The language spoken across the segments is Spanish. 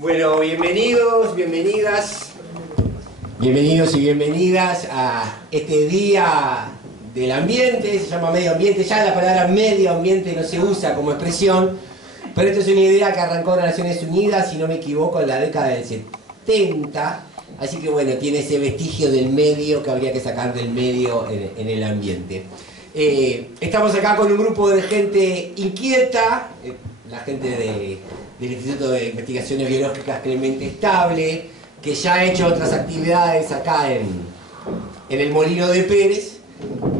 Bueno, bienvenidos, bienvenidas, bienvenidos y bienvenidas a este día del ambiente. Se llama medio ambiente, ya la palabra medio ambiente no se usa como expresión, pero esto es una idea que arrancó en las Naciones Unidas, si no me equivoco, en la década del 70, así que bueno, tiene ese vestigio del medio que habría que sacar del medio en el ambiente. Estamos acá con un grupo de gente inquieta, la gente del Instituto de Investigaciones Biológicas Clemente Estable, que ya ha hecho otras actividades acá en el Molino de Pérez,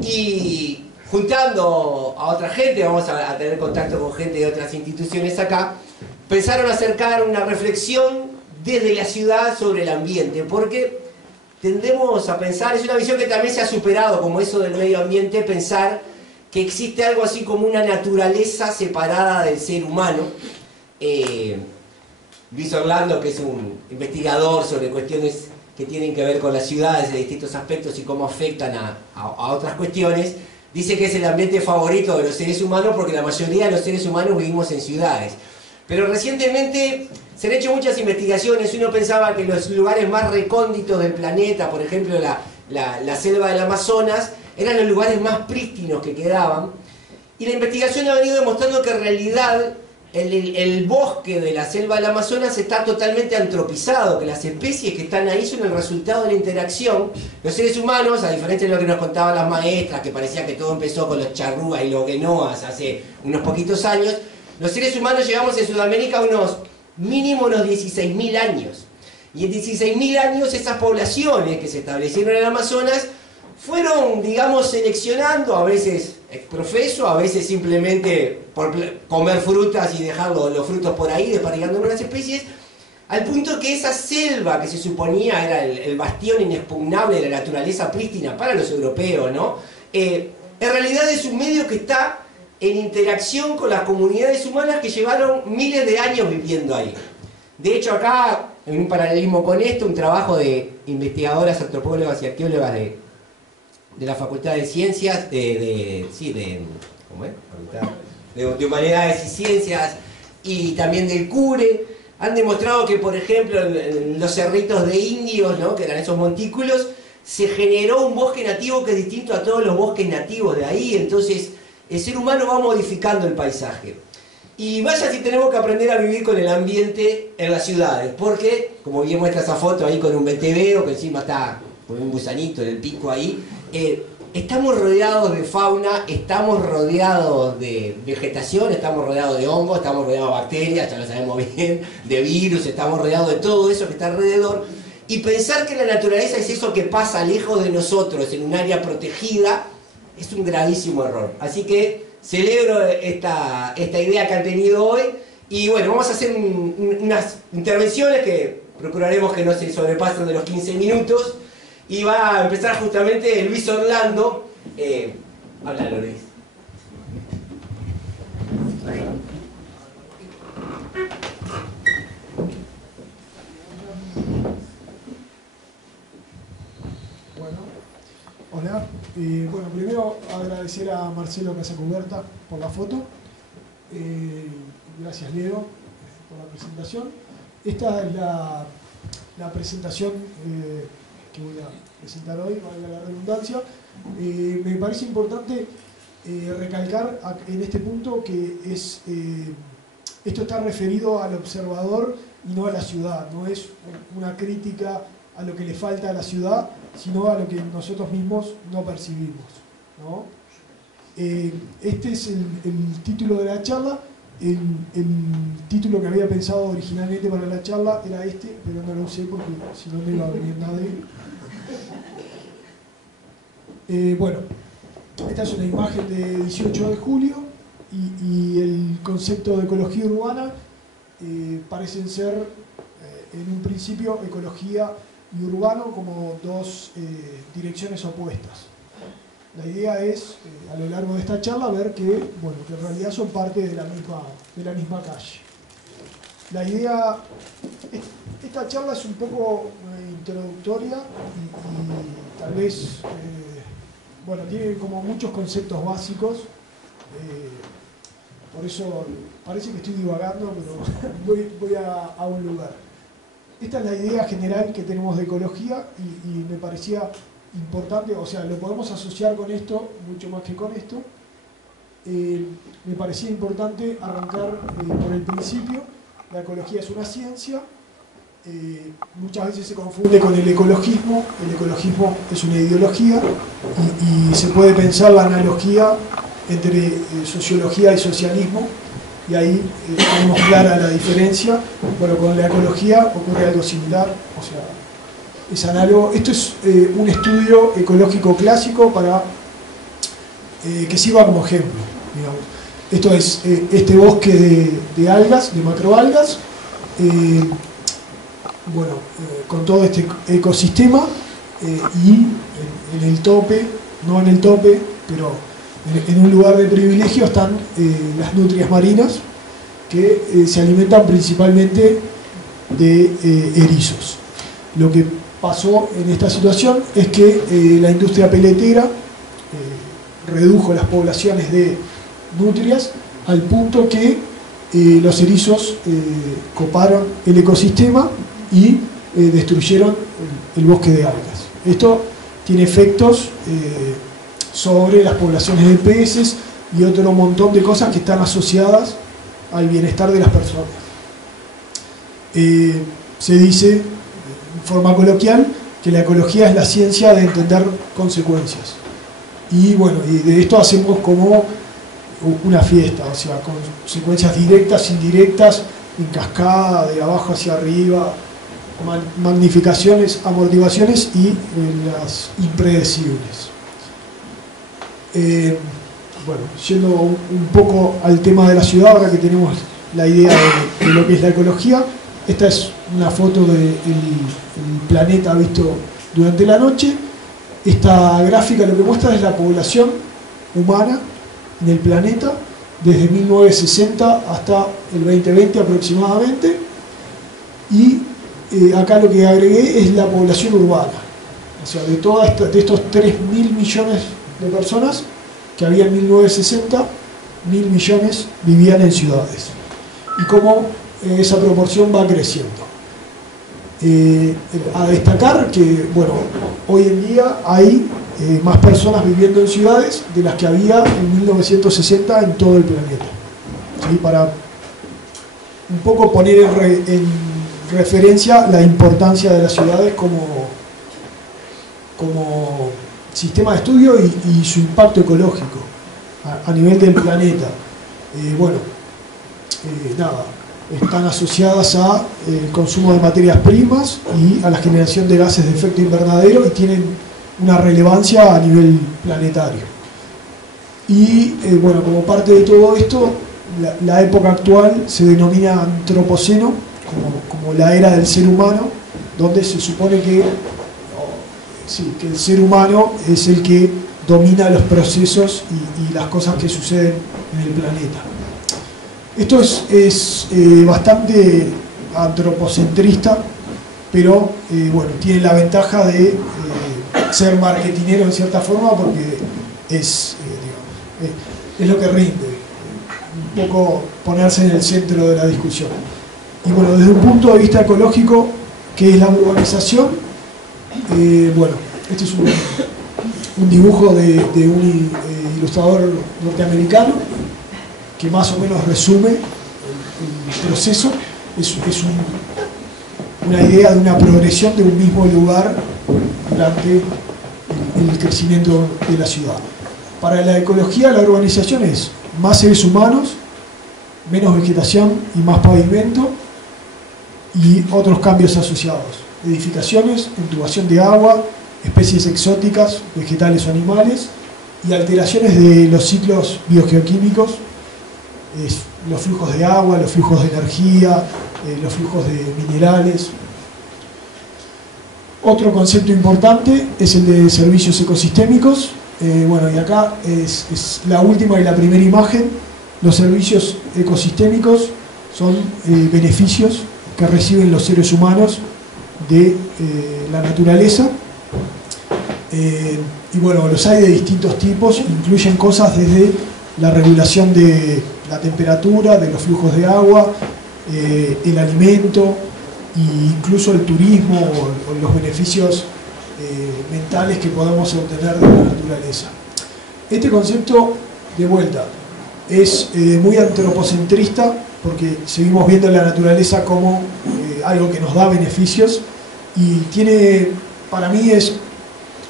y juntando a otra gente, vamos a tener contacto con gente de otras instituciones acá, pensaron acercar una reflexión desde la ciudad sobre el ambiente, porque tendemos a pensar, es una visión que también se ha superado, como eso del medio ambiente, pensar que existe algo así como una naturaleza separada del ser humano. Luis Orlando, que es un investigador sobre cuestiones que tienen que ver con las ciudades de distintos aspectos y cómo afectan a otras cuestiones, dice que es el ambiente favorito de los seres humanos porque la mayoría de los seres humanos vivimos en ciudades. Pero recientemente se han hecho muchas investigaciones. Uno pensaba que los lugares más recónditos del planeta, por ejemplo la selva del Amazonas, eran los lugares más prístinos que quedaban. Y la investigación ha venido demostrando que en realidad el bosque de la selva del Amazonas está totalmente antropizado, que las especies que están ahí son el resultado de la interacción. Los seres humanos, a diferencia de lo que nos contaban las maestras, que parecía que todo empezó con los charrúas y los guenoas hace unos poquitos años, los seres humanos llegamos en Sudamérica mínimo unos 16.000 años. Y en 16.000 años esas poblaciones que se establecieron en el Amazonas fueron, digamos, seleccionando, a veces exprofeso, a veces simplemente por comer frutas y dejar los frutos por ahí, desparramando unas especies, al punto que esa selva que se suponía era el bastión inexpugnable de la naturaleza prístina para los europeos, ¿no? En realidad es un medio que está en interacción con las comunidades humanas que llevaron miles de años viviendo ahí. De hecho, acá, en un paralelismo con esto, un trabajo de investigadoras, antropólogas y arqueólogas de la Facultad de Ciencias, de Humanidades y Ciencias, y también del CURE, han demostrado que, por ejemplo, en los cerritos de indios, ¿no?, que eran esos montículos, se generó un bosque nativo que es distinto a todos los bosques nativos de ahí. Entonces el ser humano va modificando el paisaje. Y vaya si tenemos que aprender a vivir con el ambiente en las ciudades, porque, como bien muestra esa foto ahí con un venteveo, que encima está con un gusanito en el pico ahí, estamos rodeados de fauna, estamos rodeados de vegetación, estamos rodeados de hongos, estamos rodeados de bacterias, ya lo sabemos bien, de virus, estamos rodeados de todo eso que está alrededor. Y pensar que la naturaleza es eso que pasa lejos de nosotros, en un área protegida, es un gravísimo error. Así que celebro esta idea que han tenido hoy. Y bueno, vamos a hacer unas intervenciones que procuraremos que no se sobrepasen de los 15 minutos. Y va a empezar justamente Luis Orlando. Háblalo, Luis. Hola, bueno, primero agradecer a Marcelo Casacuberta por la foto. Gracias, Leo, por la presentación. Esta es la presentación que voy a presentar hoy, valga la redundancia. Me parece importante recalcar en este punto que esto está referido al observador y no a la ciudad. No es una crítica a lo que le falta a la ciudad, sino a lo que nosotros mismos no percibimos, ¿no? Este es el título de la charla. El título que había pensado originalmente para la charla era este, pero no lo usé porque si no, no iba a venir nadie. Bueno, esta es una imagen de 18 de julio y el concepto de ecología urbana parecen ser, en un principio, ecología y urbano como dos direcciones opuestas. La idea es, a lo largo de esta charla, ver que en realidad son parte de la misma calle. La idea, esta charla es un poco introductoria y tal vez, tiene como muchos conceptos básicos, por eso parece que estoy divagando, pero voy a un lugar. esta es la idea general que tenemos de ecología y me parecía importante, o sea, lo podemos asociar con esto, mucho más que con esto. Me parecía importante arrancar por el principio. La ecología es una ciencia, muchas veces se confunde con el ecologismo es una ideología y se puede pensar la analogía entre sociología y socialismo, y ahí tenemos clara la diferencia. Bueno, con la ecología ocurre algo similar, o sea, es análogo. Esto es un estudio ecológico clásico para que sirva como ejemplo, digamos. Esto es este bosque de algas, de macroalgas, bueno, con todo este ecosistema, y en el tope, no en el tope, pero en un lugar de privilegio están las nutrias marinas, que se alimentan principalmente de erizos. Lo que pasó en esta situación es que la industria peletera redujo las poblaciones de nutrias al punto que los erizos coparon el ecosistema y destruyeron el bosque de algas. Esto tiene efectos sobre las poblaciones de peces y otro montón de cosas que están asociadas al bienestar de las personas. Se dice, en forma coloquial, que la ecología es la ciencia de entender consecuencias. Y bueno, y de esto hacemos como una fiesta, o sea, consecuencias directas, indirectas, en cascada, de abajo hacia arriba, magnificaciones, amortiguaciones y las impredecibles. Bueno, yendo un poco al tema de la ciudad, ahora que tenemos la idea de lo que es la ecología, esta es una foto del planeta visto durante la noche. Esta gráfica lo que muestra es la población humana en el planeta desde 1960 hasta el 2020 aproximadamente, y acá lo que agregué es la población urbana, o sea, de estos 3.000 millones de personas que había en 1960, 1.000 millones vivían en ciudades, y cómo esa proporción va creciendo. A destacar que, bueno, hoy en día hay más personas viviendo en ciudades de las que había en 1960 en todo el planeta. ¿Sí? Para un poco poner en referencia la importancia de las ciudades como sistema de estudio y su impacto ecológico a nivel del planeta. Nada, están asociadas al consumo de materias primas y a la generación de gases de efecto invernadero, y tienen una relevancia a nivel planetario. Y bueno, como parte de todo esto, la época actual se denomina antropoceno, como la era del ser humano, donde se supone que el ser humano es el que domina los procesos y las cosas que suceden en el planeta. Esto es bastante antropocentrista, pero bueno, tiene la ventaja de ser marketinero en cierta forma, porque es lo que rinde, un poco ponerse en el centro de la discusión. Y bueno, desde un punto de vista ecológico, ¿qué es la urbanización? Bueno, este es un dibujo de un ilustrador norteamericano que más o menos resume el proceso. Es una idea de una progresión de un mismo lugar durante el crecimiento de la ciudad. Para la ecología, la urbanización es más seres humanos, menos vegetación y más pavimento, y otros cambios asociados: edificaciones, intubación de agua, especies exóticas, vegetales o animales, y alteraciones de los ciclos biogeoquímicos, los flujos de agua, los flujos de energía, los flujos de minerales. Otro concepto importante es el de servicios ecosistémicos. Bueno, y acá es la última y la primera imagen. Los servicios ecosistémicos son beneficios que reciben los seres humanos de la naturaleza. Y bueno, los hay de distintos tipos, incluyen cosas desde la regulación de la temperatura, de los flujos de agua, el alimento incluso el turismo o los beneficios mentales que podemos obtener de la naturaleza. Este concepto, de vuelta, es muy antropocentrista porque seguimos viendo la naturaleza como algo que nos da beneficios y tiene, para mí es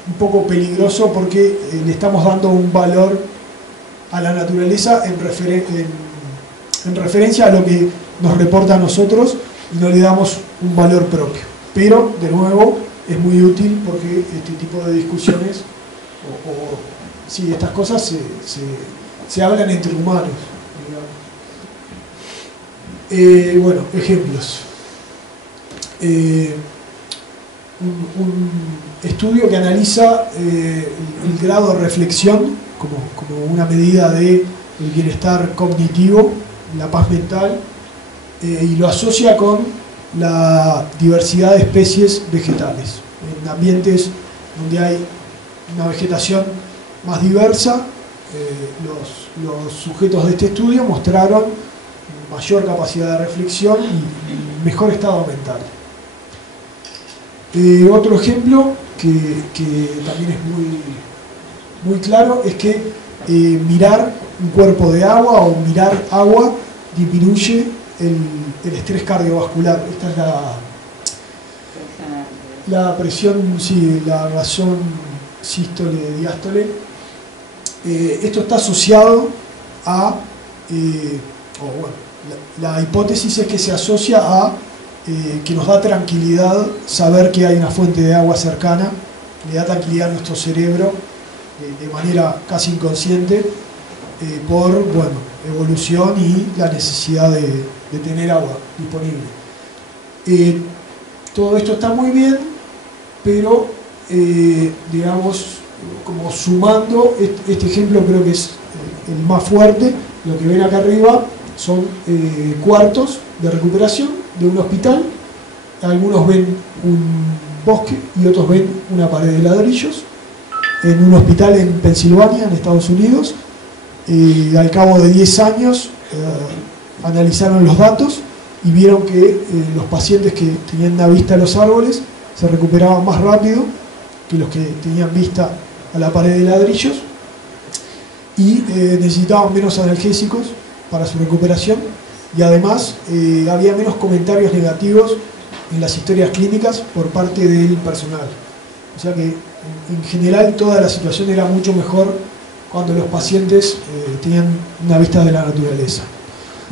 un poco peligroso porque le estamos dando un valor a la naturaleza en referencia a lo que nos reporta a nosotros y no le damos un valor propio. Pero, de nuevo, es muy útil porque este tipo de discusiones sí, estas cosas se hablan entre humanos, digamos. Bueno, ejemplos. Un estudio que analiza el grado de reflexión como una medida del bienestar cognitivo, la paz mental, y lo asocia con la diversidad de especies vegetales. En ambientes donde hay una vegetación más diversa, los sujetos de este estudio mostraron mayor capacidad de reflexión y mejor estado mental. Otro ejemplo que también es muy claro es que mirar un cuerpo de agua o mirar agua disminuye el estrés cardiovascular. Esta es la presión, sí, la razón sístole-diástole. Esto está asociado a, la hipótesis es que se asocia a que nos da tranquilidad saber que hay una fuente de agua cercana, le da tranquilidad a nuestro cerebro de manera casi inconsciente por evolución y la necesidad de tener agua disponible. Todo esto está muy bien, pero digamos, como sumando, este ejemplo creo que es el más fuerte. Lo que ven acá arriba son cuartos de recuperación de un hospital. Algunos ven un bosque y otros ven una pared de ladrillos en un hospital en Pensilvania, en Estados Unidos. Al cabo de 10 años analizaron los datos y vieron que los pacientes que tenían una vista a los árboles se recuperaban más rápido que los que tenían vista a la pared de ladrillos y necesitaban menos analgésicos para su recuperación, y además había menos comentarios negativos en las historias clínicas por parte del personal. O sea que en general toda la situación era mucho mejor cuando los pacientes tenían una vista de la naturaleza.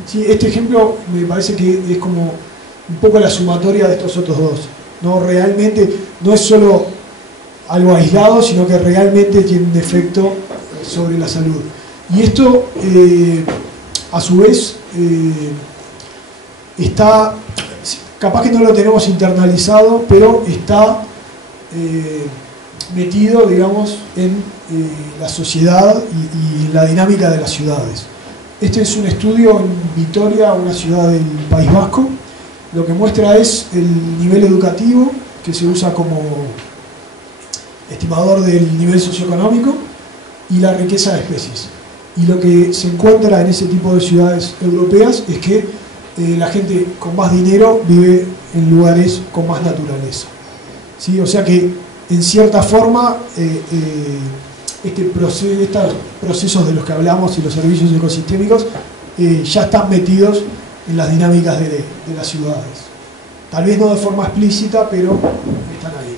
Sí, este ejemplo me parece que es como un poco la sumatoria de estos otros dos. No, realmente no es solo algo aislado, sino que realmente tiene un efecto sobre la salud. Y esto, a su vez, está, capaz que no lo tenemos internalizado, pero está metido, digamos, en la sociedad y la dinámica de las ciudades. Este es un estudio en Vitoria, una ciudad del País Vasco. Lo que muestra es el nivel educativo, que se usa como estimador del nivel socioeconómico, y la riqueza de especies. Y lo que se encuentra en ese tipo de ciudades europeas es que la gente con más dinero vive en lugares con más naturaleza. ¿Sí? O sea que, en cierta forma, estos procesos de los que hablamos y los servicios ecosistémicos ya están metidos en las dinámicas de las ciudades. Tal vez no de forma explícita, pero están ahí.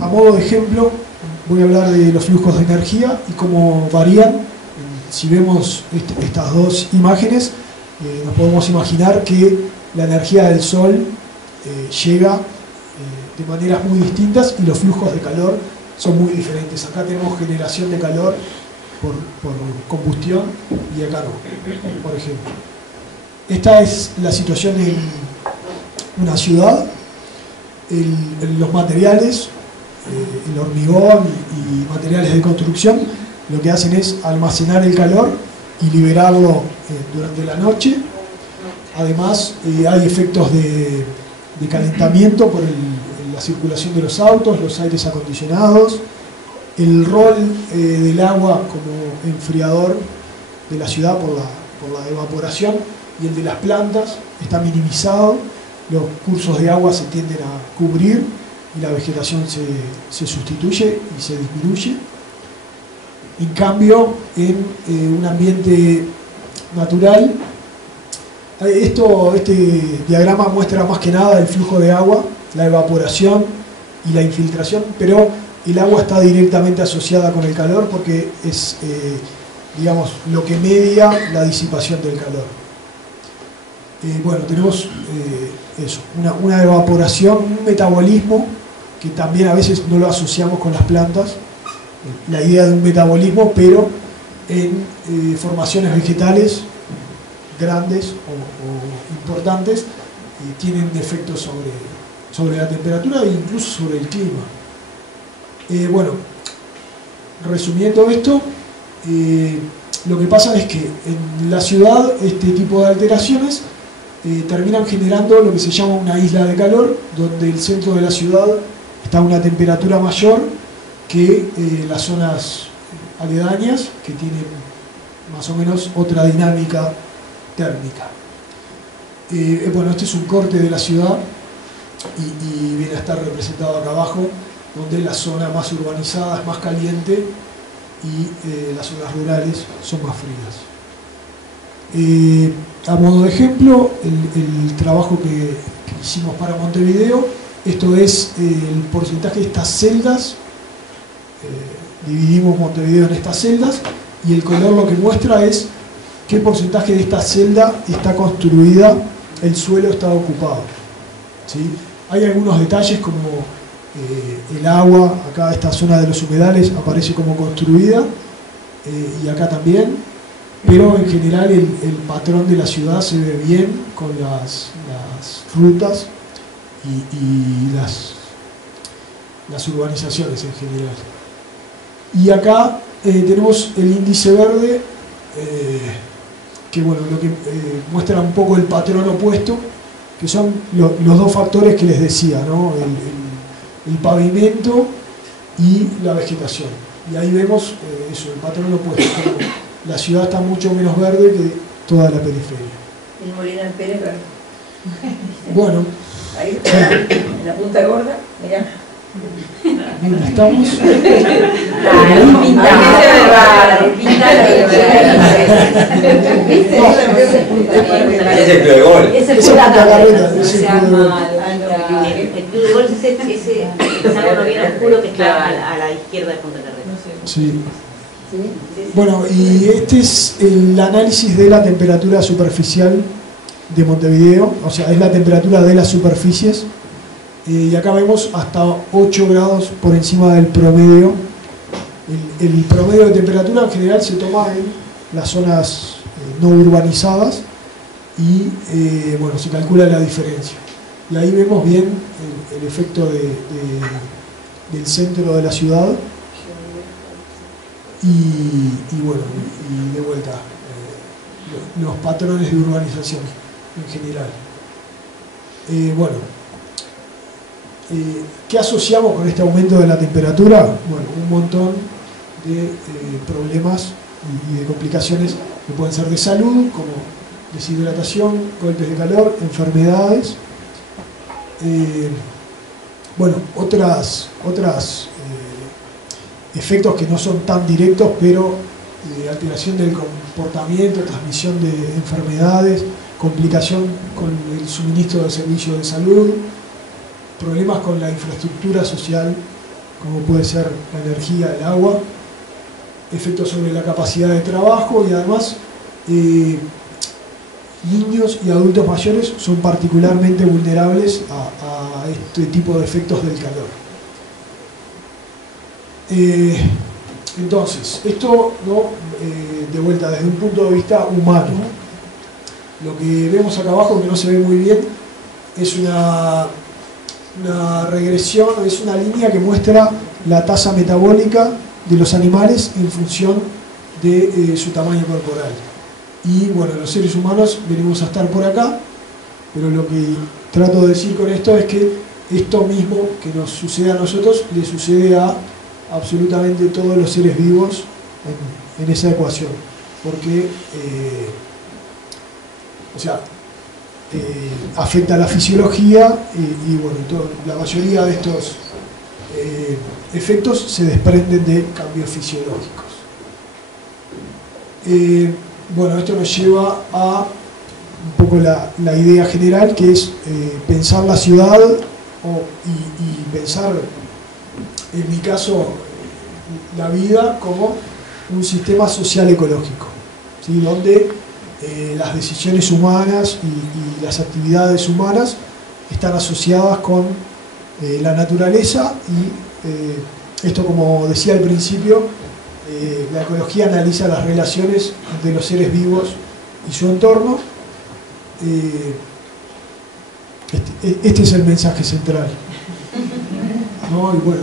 A modo de ejemplo, voy a hablar de los flujos de energía y cómo varían. Si vemos estas dos imágenes, nos podemos imaginar que la energía del sol llega de maneras muy distintas y los flujos de calor son muy diferentes. Acá tenemos generación de calor por combustión y acá no, por ejemplo. Esta es la situación en una ciudad. Los materiales, el hormigón y materiales de construcción, lo que hacen es almacenar el calor y liberarlo durante la noche. Además, hay efectos de calentamiento por la circulación de los autos, los aires acondicionados, el rol del agua como enfriador de la ciudad por la evaporación y el de las plantas está minimizado, los cursos de agua se tienden a cubrir y la vegetación se sustituye y se disminuye. En cambio, en un ambiente natural, este diagrama muestra más que nada el flujo de agua, la evaporación y la infiltración, pero el agua está directamente asociada con el calor porque es, digamos, lo que media la disipación del calor. Bueno, tenemos eso, una evaporación, un metabolismo que también a veces no lo asociamos con las plantas, la idea de un metabolismo, pero en formaciones vegetales grandes o importantes tienen efectos sobre la temperatura e incluso sobre el clima. Bueno, resumiendo esto, lo que pasa es que en la ciudad este tipo de alteraciones terminan generando lo que se llama una isla de calor, donde el centro de la ciudad está a una temperatura mayor que las zonas aledañas, que tienen más o menos otra dinámica térmica. Bueno, este es un corte de la ciudad y viene a estar representado acá abajo, donde la zona más urbanizada es más caliente y las zonas rurales son más frías. A modo de ejemplo, el trabajo que hicimos para Montevideo, esto es el porcentaje de estas celdas, dividimos Montevideo en estas celdas y el color lo que muestra es qué porcentaje de esta celda está construida, el suelo está ocupado, ¿sí? Hay algunos detalles como el agua, acá esta zona de los humedales aparece como construida y acá también, pero en general el patrón de la ciudad se ve bien con las rutas y las urbanizaciones en general. Y acá tenemos el índice verde, que bueno, lo que muestra un poco el patrón opuesto, que son los dos factores que les decía, ¿no? El pavimento y la vegetación. Y ahí vemos eso, el patrón opuesto, como la ciudad está mucho menos verde que toda la periferia. El Molina del Pérez verde. Bueno. Ahí está, en la punta gorda, mirá. Bien, estamos. Es el club de gol. Es el club de carreta. No sea malo. El club de gol es ese hexágono bien oscuro que está a la izquierda de Punta Carreta. Sí. Bueno, y este es el análisis de la temperatura superficial de Montevideo, o sea, es la temperatura de las superficies. Y acá vemos hasta 8 grados por encima del promedio. El promedio de temperatura en general se toma en las zonas no urbanizadas y bueno, se calcula la diferencia. Y ahí vemos bien el efecto del centro de la ciudad y bueno, y de vuelta los patrones de urbanización en general. Bueno, ¿qué asociamos con este aumento de la temperatura? Bueno, un montón de problemas y de complicaciones que pueden ser de salud, como deshidratación, golpes de calor, enfermedades. Bueno, otras efectos que no son tan directos, pero alteración del comportamiento, transmisión de enfermedades, complicación con el suministro de servicios de salud, problemas con la infraestructura social, como puede ser la energía, el agua, efectos sobre la capacidad de trabajo y además niños y adultos mayores son particularmente vulnerables a este tipo de efectos del calor. Entonces, esto ¿no? De vuelta desde un punto de vista humano. Lo que vemos acá abajo, que no se ve muy bien, es una regresión, es una línea que muestra la tasa metabólica de los animales en función de su tamaño corporal. Y bueno, los seres humanos venimos a estar por acá, pero lo que trato de decir con esto es que esto mismo que nos sucede a nosotros le sucede a absolutamente todos los seres vivos en esa ecuación, porque o sea, afecta a la fisiología y bueno, la mayoría de estos efectos se desprenden de cambios fisiológicos. Bueno, esto nos lleva a un poco la idea general, que es pensar la ciudad y pensar, en mi caso, la vida como un sistema social ecológico, ¿sí? Donde las decisiones humanas y las actividades humanas están asociadas con la naturaleza y esto, como decía al principio, la ecología analiza las relaciones entre los seres vivos y su entorno. Este es el mensaje central, ¿no? Y bueno,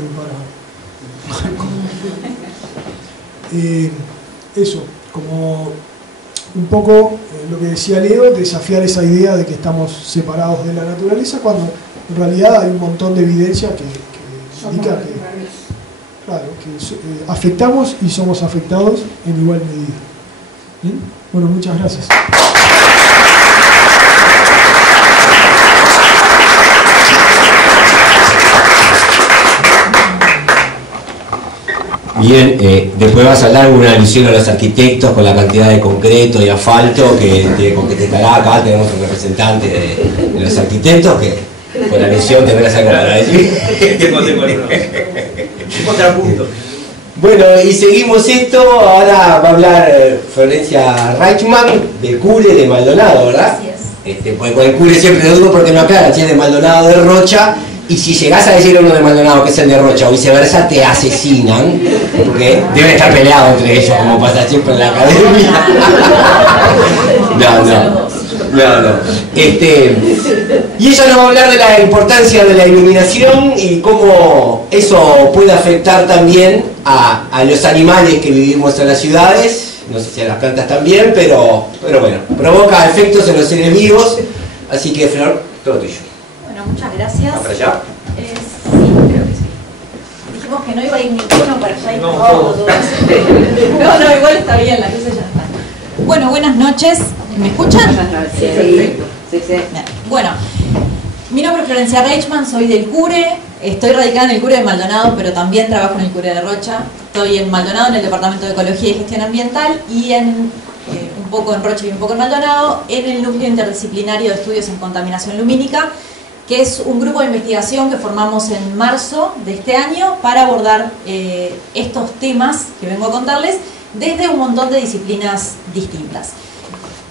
eso, como un poco lo que decía Leo, desafiar esa idea de que estamos separados de la naturaleza, cuando en realidad hay un montón de evidencia que indica que, claro, que afectamos y somos afectados en igual medida. ¿Bien? Bueno, muchas gracias. Bien, después vas a hablar una alusión a los arquitectos con la cantidad de concreto y asfalto que concretará. Acá tenemos un representante de los arquitectos que con alusión tendrás algo para decir. Un contrapunto. Bueno, y seguimos esto. Ahora va a hablar Florencia Reichmann del CURE de Maldonado, ¿verdad? Así es. Pues con el CURE siempre lo digo porque no aclaran si es de Maldonado o de Rocha. Y si llegás a decir uno de Maldonado que es el de Rocha o viceversa, te asesinan, porque deben estar peleados entre ellos, como pasa siempre en la academia. No. Y ella nos va a hablar de la importancia de la iluminación y cómo eso puede afectar también a los animales que vivimos en las ciudades, no sé si a las plantas también, pero bueno, provoca efectos en los seres vivos, así que Flor, todo tuyo. Muchas gracias. ¿Va para allá? Sí, creo que sí. Dijimos que no iba a ir ninguno para allá y todos. No, igual está bien, las luces ya están. Bueno, buenas noches. ¿Me escuchan? Sí, perfecto. Sí. Bueno, mi nombre es Florencia Reichmann, soy del CURE. Estoy radicada en el CURE de Maldonado, pero también trabajo en el CURE de Rocha. Estoy en Maldonado, en el Departamento de Ecología y Gestión Ambiental, y un poco en Rocha y un poco en Maldonado, en el Núcleo Interdisciplinario de Estudios en Contaminación Lumínica, que es un grupo de investigación que formamos en marzo de este año para abordar estos temas que vengo a contarles desde un montón de disciplinas distintas.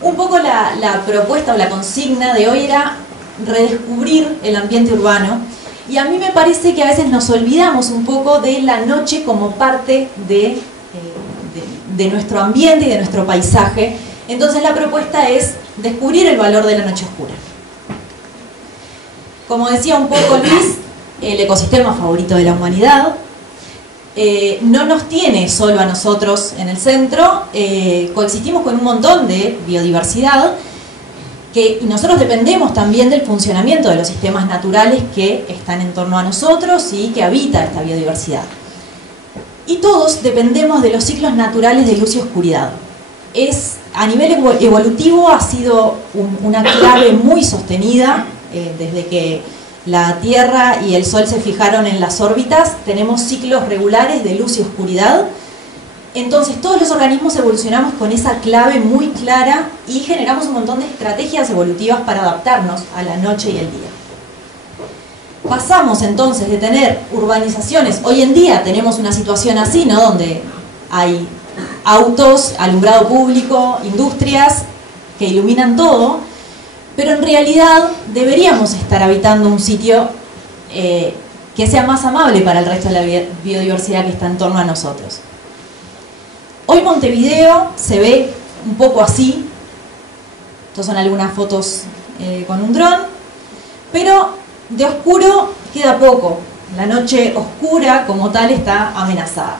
Un poco la propuesta o la consigna de hoy era redescubrir el ambiente urbano, y a mí me parece que a veces nos olvidamos un poco de la noche como parte de nuestro ambiente y de nuestro paisaje. Entonces la propuesta es descubrir el valor de la noche oscura. Como decía un poco Luis, el ecosistema favorito de la humanidad no nos tiene solo a nosotros en el centro, coexistimos con un montón de biodiversidad y nosotros dependemos también del funcionamiento de los sistemas naturales que están en torno a nosotros y que habita esta biodiversidad. Y todos dependemos de los ciclos naturales de luz y oscuridad. A nivel evolutivo ha sido una clave muy sostenida. Desde que la Tierra y el Sol se fijaron en las órbitas, tenemos ciclos regulares de luz y oscuridad. Entonces todos los organismos evolucionamos con esa clave muy clara y generamos un montón de estrategias evolutivas para adaptarnos a la noche y el día. Pasamos entonces de tener urbanizaciones, hoy en día tenemos una situación así, ¿no? Donde hay autos, alumbrado público, industrias que iluminan todo, pero en realidad deberíamos estar habitando un sitio que sea más amable para el resto de la biodiversidad que está en torno a nosotros. Hoy Montevideo se ve un poco así. Estas son algunas fotos con un dron, pero de oscuro queda poco. La noche oscura como tal está amenazada.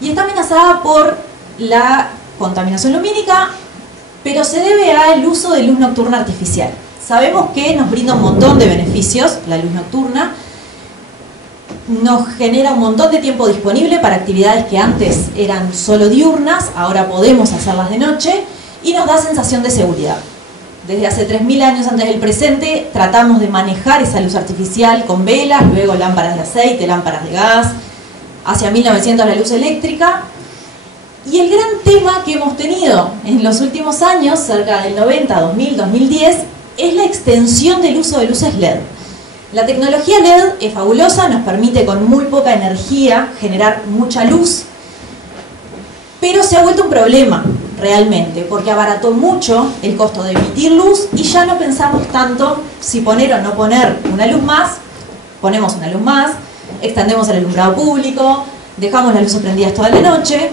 Y está amenazada por la contaminación lumínica, pero se debe al uso de luz nocturna artificial. Sabemos que nos brinda un montón de beneficios la luz nocturna, nos genera un montón de tiempo disponible para actividades que antes eran solo diurnas, ahora podemos hacerlas de noche, y nos da sensación de seguridad. Desde hace 3000 años antes del presente tratamos de manejar esa luz artificial con velas, luego lámparas de aceite, lámparas de gas, hacia 1900 la luz eléctrica. Y el gran tema que hemos tenido en los últimos años, cerca del 90, 2000, 2010, es la extensión del uso de luces LED. La tecnología LED es fabulosa, nos permite con muy poca energía generar mucha luz, pero se ha vuelto un problema realmente, porque abarató mucho el costo de emitir luz y ya no pensamos tanto si poner o no poner una luz más. Ponemos una luz más, extendemos el alumbrado público, dejamos las luces prendidas toda la noche.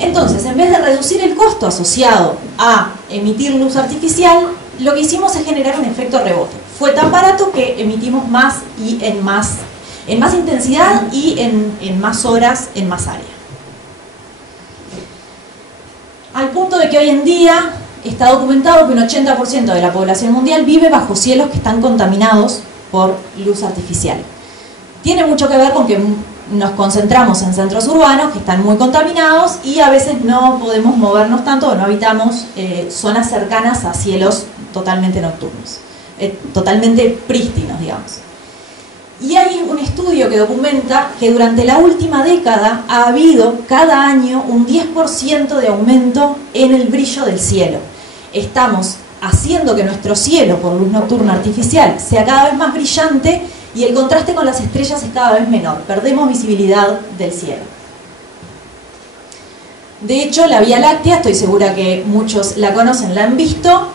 Entonces, en vez de reducir el costo asociado a emitir luz artificial, lo que hicimos es generar un efecto rebote. Fue tan barato que emitimos más y en más intensidad y en más horas, en más área. Al punto de que hoy en día está documentado que un 80% de la población mundial vive bajo cielos que están contaminados por luz artificial. Tiene mucho que ver con que nos concentramos en centros urbanos que están muy contaminados y a veces no podemos movernos tanto o no habitamos zonas cercanas a cielos totalmente nocturnos, totalmente prístinos, digamos. Y hay un estudio que documenta que durante la última década ha habido cada año un 10% de aumento en el brillo del cielo. Estamos haciendo que nuestro cielo, por luz nocturna artificial, sea cada vez más brillante y el contraste con las estrellas es cada vez menor. Perdemos visibilidad del cielo. De hecho, la Vía Láctea, estoy segura que muchos la conocen, la han visto,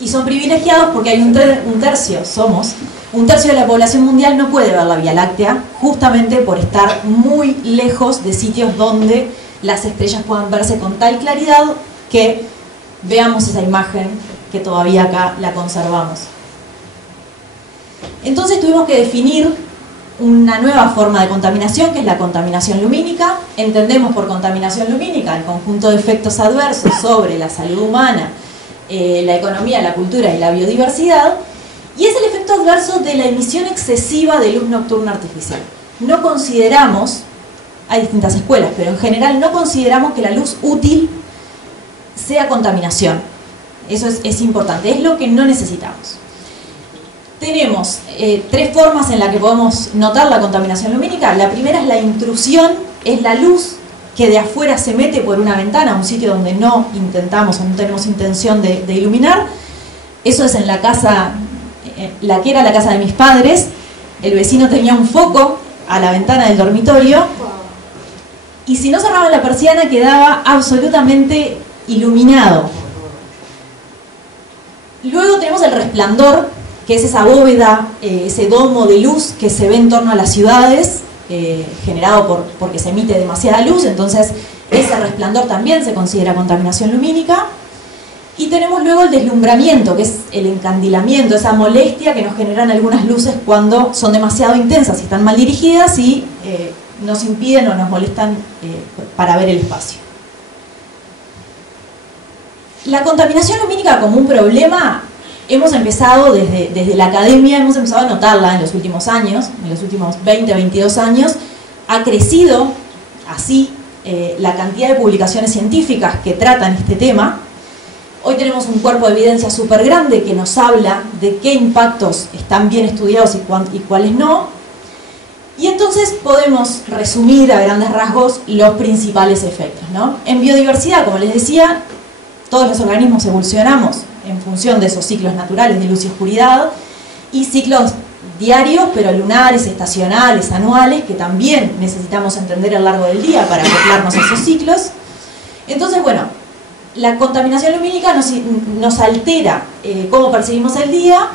y son privilegiados porque hay un tercio de la población mundial no puede ver la Vía Láctea, justamente por estar muy lejos de sitios donde las estrellas puedan verse con tal claridad que veamos esa imagen que todavía acá la conservamos. Entonces tuvimos que definir una nueva forma de contaminación, que es la contaminación lumínica. Entendemos por contaminación lumínica el conjunto de efectos adversos sobre la salud humana, la economía, la cultura y la biodiversidad, y es el efecto adverso de la emisión excesiva de luz nocturna artificial. No consideramos, hay distintas escuelas, pero en general no consideramos que la luz útil sea contaminación. Eso es importante, es lo que no necesitamos. Tenemos tres formas en las que podemos notar la contaminación lumínica. La primera es la intrusión, es la luz que de afuera se mete por una ventana a un sitio donde no intentamos o no tenemos intención de iluminar. Eso es en la casa, la que era la casa de mis padres. El vecino tenía un foco a la ventana del dormitorio y si no cerraba la persiana quedaba absolutamente iluminado. Luego tenemos el resplandor, que es esa bóveda, ese domo de luz que se ve en torno a las ciudades, generado porque se emite demasiada luz, entonces ese resplandor también se considera contaminación lumínica. Y tenemos luego el deslumbramiento, que es el encandilamiento, esa molestia que nos generan algunas luces cuando son demasiado intensas y están mal dirigidas y nos impiden o nos molestan para ver el espacio. La contaminación lumínica como un problema, hemos empezado desde la academia, hemos empezado a notarla en los últimos años, en los últimos 20, 22 años, ha crecido así la cantidad de publicaciones científicas que tratan este tema. Hoy tenemos un cuerpo de evidencia súper grande que nos habla de qué impactos están bien estudiados y cuáles no. Y entonces podemos resumir a grandes rasgos los principales efectos, ¿no? En biodiversidad, como les decía, todos los organismos evolucionamos en función de esos ciclos naturales de luz y oscuridad y ciclos diarios, pero lunares, estacionales, anuales, que también necesitamos entender a lo largo del día para acoplarnos a esos ciclos. Entonces, bueno, la contaminación lumínica nos altera cómo percibimos el día,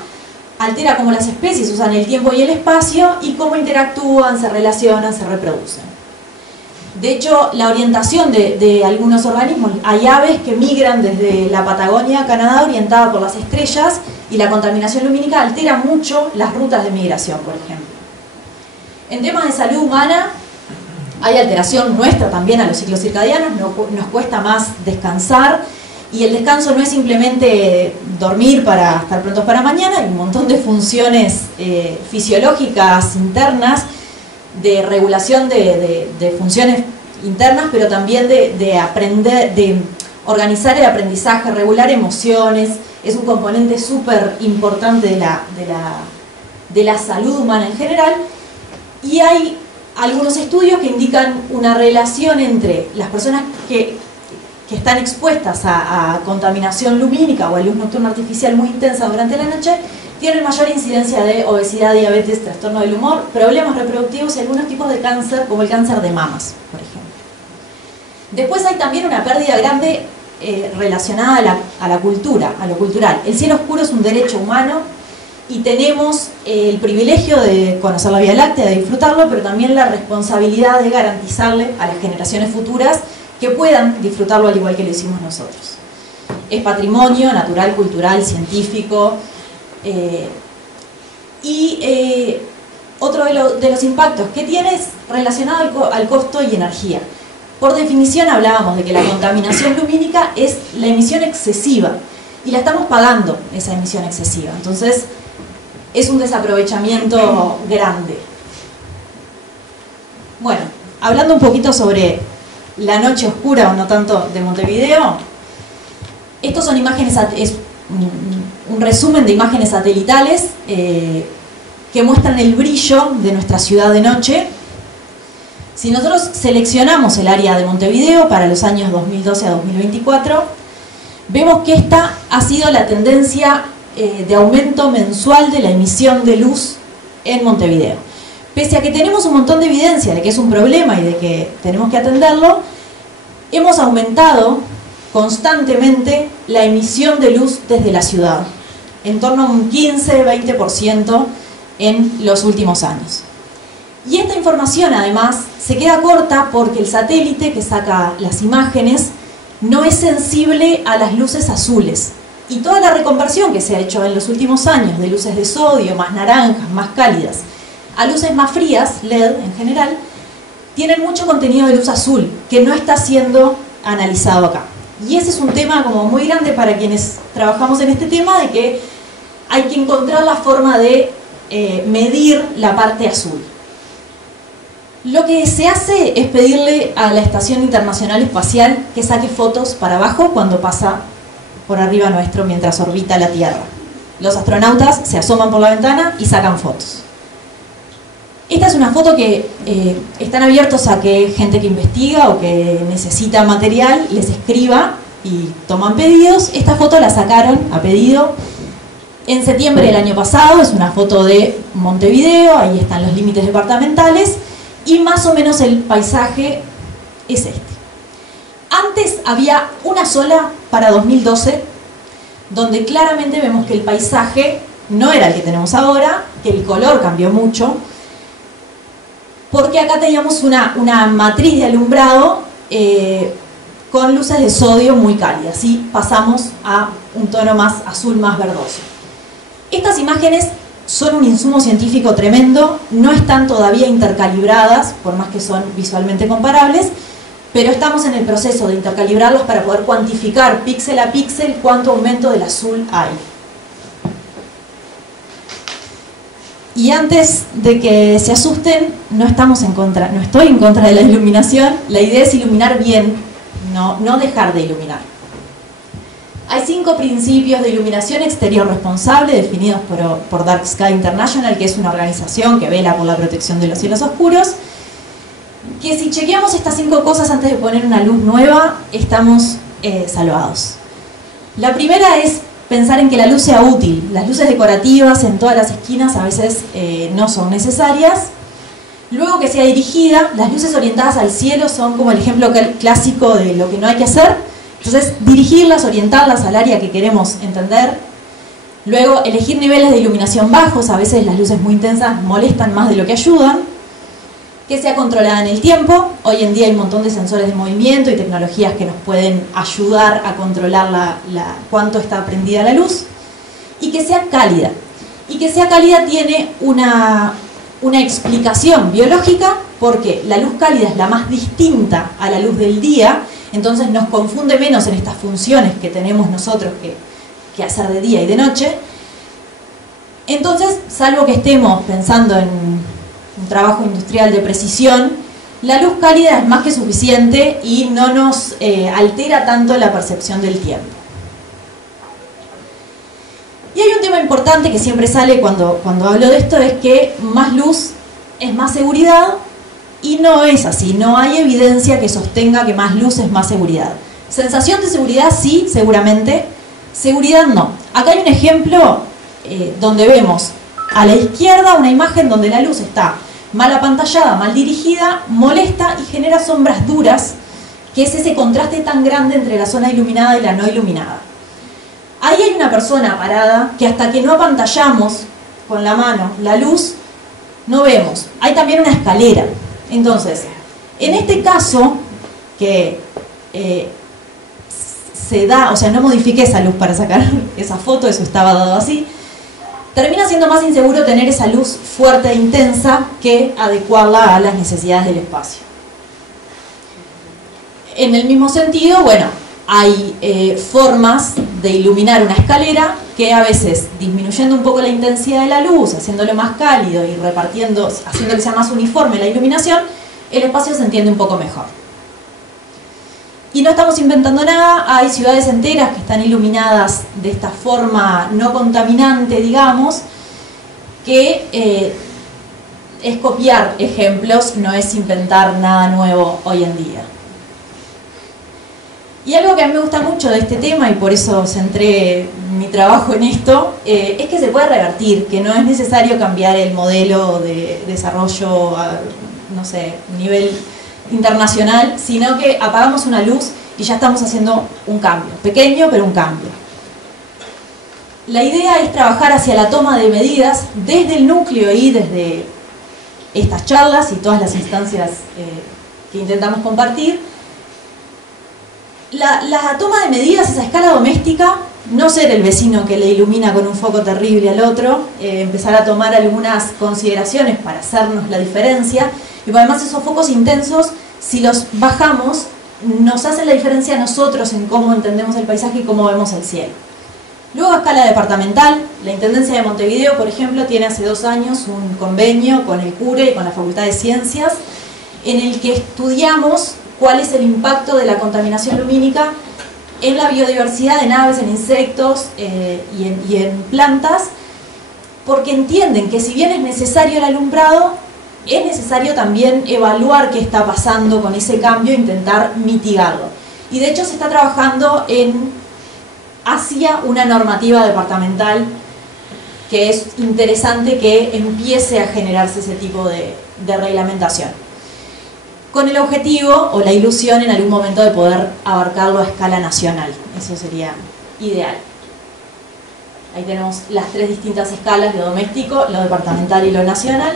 altera cómo las especies usan el tiempo y el espacio y cómo interactúan, se relacionan, se reproducen. De hecho, la orientación de algunos organismos, hay aves que migran desde la Patagonia a Canadá orientada por las estrellas y la contaminación lumínica altera mucho las rutas de migración, por ejemplo. En temas de salud humana, hay alteración nuestra también a los ciclos circadianos, nos cuesta más descansar y el descanso no es simplemente dormir para estar prontos para mañana, hay un montón de funciones fisiológicas internas, de regulación de funciones internas, pero también de aprender, de organizar el aprendizaje, regular emociones, es un componente súper importante de la salud humana en general, y hay algunos estudios que indican una relación entre las personas que están expuestas a contaminación lumínica o a luz nocturna artificial muy intensa durante la noche, tienen mayor incidencia de obesidad, diabetes, trastorno del humor, problemas reproductivos y algunos tipos de cáncer, como el cáncer de mamas, por ejemplo. Después hay también una pérdida grande relacionada a la cultura, a lo cultural. El cielo oscuro es un derecho humano y tenemos el privilegio de conocer la Vía Láctea, de disfrutarlo, pero también la responsabilidad de garantizarle a las generaciones futuras que puedan disfrutarlo al igual que lo hicimos nosotros. Es patrimonio natural, cultural, científico, otro de los impactos que tiene es relacionado al costo y energía. Por definición hablábamos de que la contaminación lumínica es la emisión excesiva y la estamos pagando, esa emisión excesiva. Entonces es un desaprovechamiento grande. Bueno, hablando un poquito sobre la noche oscura o no tanto de Montevideo, estos son imágenes, es un resumen de imágenes satelitales que muestran el brillo de nuestra ciudad de noche. Si nosotros seleccionamos el área de Montevideo para los años 2012 a 2024, vemos que esta ha sido la tendencia de aumento mensual de la emisión de luz en Montevideo. Pese a que tenemos un montón de evidencia de que es un problema y de que tenemos que atenderlo, hemos aumentado constantemente la emisión de luz desde la ciudad, en torno a un 15-20% en los últimos años. Y esta información además se queda corta porque el satélite que saca las imágenes no es sensible a las luces azules. Y toda la reconversión que se ha hecho en los últimos años de luces de sodio, más naranjas, más cálidas, a luces más frías, LED en general, tienen mucho contenido de luz azul que no está siendo analizado acá. Y ese es un tema como muy grande para quienes trabajamos en este tema, de que hay que encontrar la forma de medir la parte azul. Lo que se hace es pedirle a la Estación Internacional Espacial que saque fotos para abajo cuando pasa por arriba nuestro mientras orbita la Tierra. Los astronautas se asoman por la ventana y sacan fotos. Esta es una foto que están abiertos a que gente que investiga o que necesita material les escriba y toman pedidos. Esta foto la sacaron a pedido en septiembre del año pasado. Es una foto de Montevideo, ahí están los límites departamentales y más o menos el paisaje es este. Antes había una sola para 2012, donde claramente vemos que el paisaje no era el que tenemos ahora, que el color cambió mucho, porque acá teníamos una matriz de alumbrado con luces de sodio muy cálidas, y pasamos a un tono más azul, más verdoso. Estas imágenes son un insumo científico tremendo, no están todavía intercalibradas, por más que son visualmente comparables, pero estamos en el proceso de intercalibrarlas para poder cuantificar píxel a píxel cuánto aumento del azul hay. Y antes de que se asusten, no estoy en contra de la iluminación. La idea es iluminar bien, no dejar de iluminar. Hay 5 principios de iluminación exterior responsable definidos por Dark Sky International, que es una organización que vela por la protección de los cielos oscuros, que si chequeamos estas 5 cosas antes de poner una luz nueva, estamos salvados. La primera es pensar en que la luz sea útil. Las luces decorativas en todas las esquinas a veces no son necesarias. Luego, que sea dirigida. Las luces orientadas al cielo son como el ejemplo clásico de lo que no hay que hacer. Entonces, dirigirlas, orientarlas al área que queremos entender. Luego, elegir niveles de iluminación bajos. A veces las luces muy intensas molestan más de lo que ayudan. Que sea controlada en el tiempo. Hoy en día hay un montón de sensores de movimiento y tecnologías que nos pueden ayudar a controlar cuánto está prendida la luz. Y que sea cálida. Y que sea cálida tiene una explicación biológica, porque la luz cálida es la más distinta a la luz del día, entonces nos confunde menos en estas funciones que tenemos nosotros que hacer de día y de noche. Entonces, salvo que estemos pensando en un trabajo industrial de precisión, la luz cálida es más que suficiente y no nos altera tanto la percepción del tiempo. Y hay un tema importante que siempre sale cuando hablo de esto, es que más luz es más seguridad, y no es así, no hay evidencia que sostenga que más luz es más seguridad. Sensación de seguridad sí, seguramente, seguridad no. Acá hay un ejemplo donde vemos a la izquierda una imagen donde la luz está mal apantallada, mal dirigida, molesta y genera sombras duras, que es ese contraste tan grande entre la zona iluminada y la no iluminada. Ahí hay una persona parada que hasta que no apantallamos con la mano la luz, no vemos. Hay también una escalera. Entonces, en este caso, que se da, o sea, no modifiqué esa luz para sacar esa foto, eso estaba dado así, termina siendo más inseguro tener esa luz fuerte e intensa que adecuarla a las necesidades del espacio. En el mismo sentido, bueno, hay formas de iluminar una escalera que a veces, disminuyendo un poco la intensidad de la luz, haciéndolo más cálido y repartiendo, haciendo que sea más uniforme la iluminación, el espacio se entiende un poco mejor. Y no estamos inventando nada, hay ciudades enteras que están iluminadas de esta forma no contaminante, digamos, que es copiar ejemplos, no es inventar nada nuevo hoy en día. Y algo que a mí me gusta mucho de este tema, y por eso centré mi trabajo en esto, es que se puede revertir, que no es necesario cambiar el modelo de desarrollo a, no sé, nivel internacional, sino que apagamos una luz y ya estamos haciendo un cambio, pequeño pero un cambio. La idea es trabajar hacia la toma de medidas desde el núcleo y desde estas charlas y todas las instancias que intentamos compartir. La toma de medidas, esa escala doméstica, no ser el vecino que le ilumina con un foco terrible al otro, empezar a tomar algunas consideraciones para hacernos la diferencia, y además esos focos intensos, si los bajamos, nos hacen la diferencia a nosotros en cómo entendemos el paisaje y cómo vemos el cielo. Luego, a escala departamental, la Intendencia de Montevideo, por ejemplo, tiene hace 2 años un convenio con el CURE y con la Facultad de Ciencias, en el que estudiamos cuál es el impacto de la contaminación lumínica en la biodiversidad, en aves, en insectos y en plantas, porque entienden que si bien es necesario el alumbrado, es necesario también evaluar qué está pasando con ese cambio e intentar mitigarlo. Y de hecho se está trabajando hacia una normativa departamental que es interesante que empiece a generarse ese tipo de reglamentación, con el objetivo o la ilusión en algún momento de poder abarcarlo a escala nacional. Eso sería ideal. Ahí tenemos las 3 distintas escalas, lo doméstico, lo departamental y lo nacional.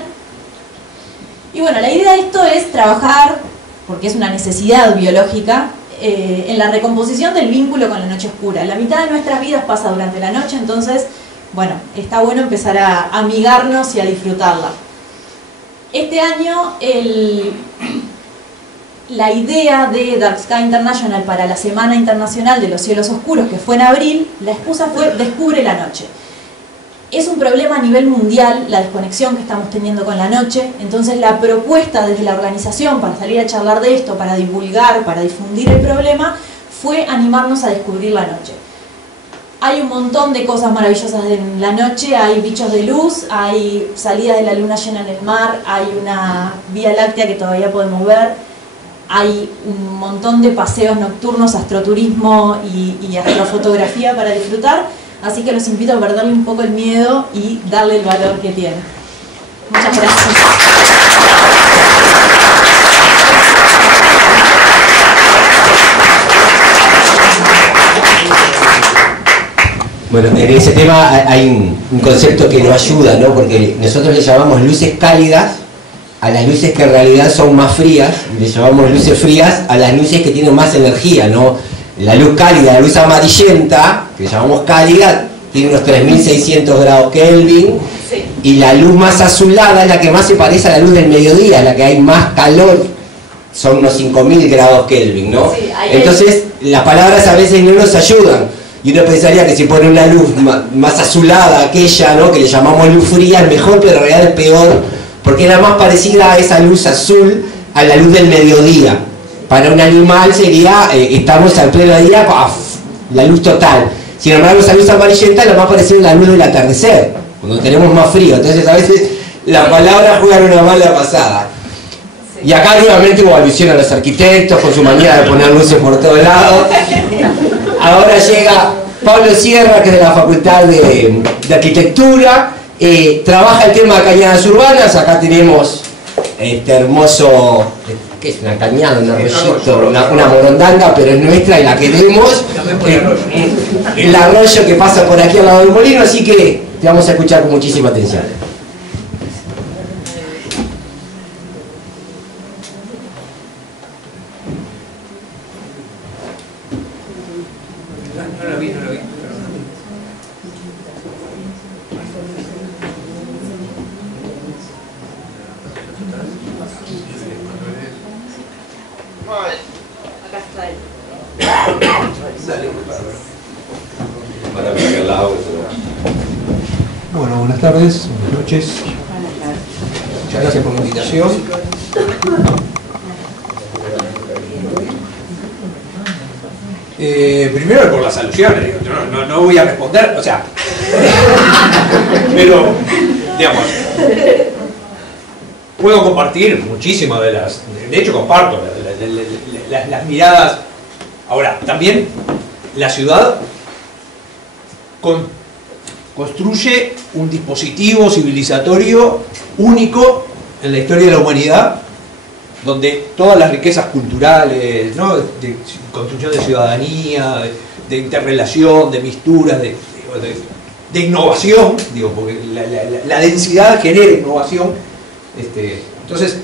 Y bueno, la idea de esto es trabajar, porque es una necesidad biológica, en la recomposición del vínculo con la noche oscura. La mitad de nuestras vidas pasa durante la noche, entonces, bueno, está bueno empezar a amigarnos y a disfrutarla. Este año, la idea de Dark Sky International para la Semana Internacional de los Cielos Oscuros, que fue en abril, la excusa fue Descubre la Noche. Es un problema a nivel mundial la desconexión que estamos teniendo con la noche, entonces la propuesta desde la organización para salir a charlar de esto, para divulgar, para difundir el problema, fue animarnos a descubrir la noche. Hay un montón de cosas maravillosas en la noche, hay bichos de luz, hay salidas de la luna llena en el mar, hay una vía láctea que todavía podemos ver, hay un montón de paseos nocturnos, astroturismo y astrofotografía para disfrutar, así que los invito a perderle un poco el miedo y darle el valor que tiene. Muchas gracias. Bueno, en ese tema hay un concepto que nos ayuda, ¿no? Porque nosotros le llamamos luces cálidas a las luces que en realidad son más frías, y le llamamos luces frías a las luces que tienen más energía, ¿no? La luz cálida, la luz amarillenta, que llamamos cálida, tiene unos 3600 grados Kelvin, sí. Y la luz más azulada es la que más se parece a la luz del mediodía, la que hay más calor, son unos 5000 grados Kelvin, ¿no? Sí, entonces, las palabras a veces no nos ayudan. Y uno pensaría que si pone una luz más azulada, aquella, ¿no?, que le llamamos luz fría, es mejor, pero en realidad es peor, porque es la más parecida a esa luz azul a la luz del mediodía. Para un animal sería, estamos al pleno día, ¡paf!, la luz total. Sin embargo, esa luz amarillenta es lo más parecido a la luz del atardecer, cuando tenemos más frío. Entonces a veces las palabras juegan una mala pasada. Y acá nuevamente hubo alusión a los arquitectos con su manera de poner luces por todos lados. Ahora llega Pablo Sierra, que es de la Facultad de Arquitectura, trabaja el tema de cañadas urbanas. Acá tenemos este hermoso, ¿qué es? Una cañada, un arroyito, una morondanga, pero es nuestra y la queremos. El arroyo que pasa por aquí al lado del molino, así que te vamos a escuchar con muchísima atención. Bueno, buenas tardes, buenas noches. Muchas gracias por la invitación. Primero por las alusiones, digo, no voy a responder, o sea, pero, digamos, puedo compartir muchísimas de las, de hecho comparto las miradas. Ahora, también la ciudad construye un dispositivo civilizatorio único en la historia de la humanidad, donde todas las riquezas culturales, ¿no?, de construcción de ciudadanía, de interrelación, de misturas, de innovación, digo, porque la densidad genera innovación. Entonces,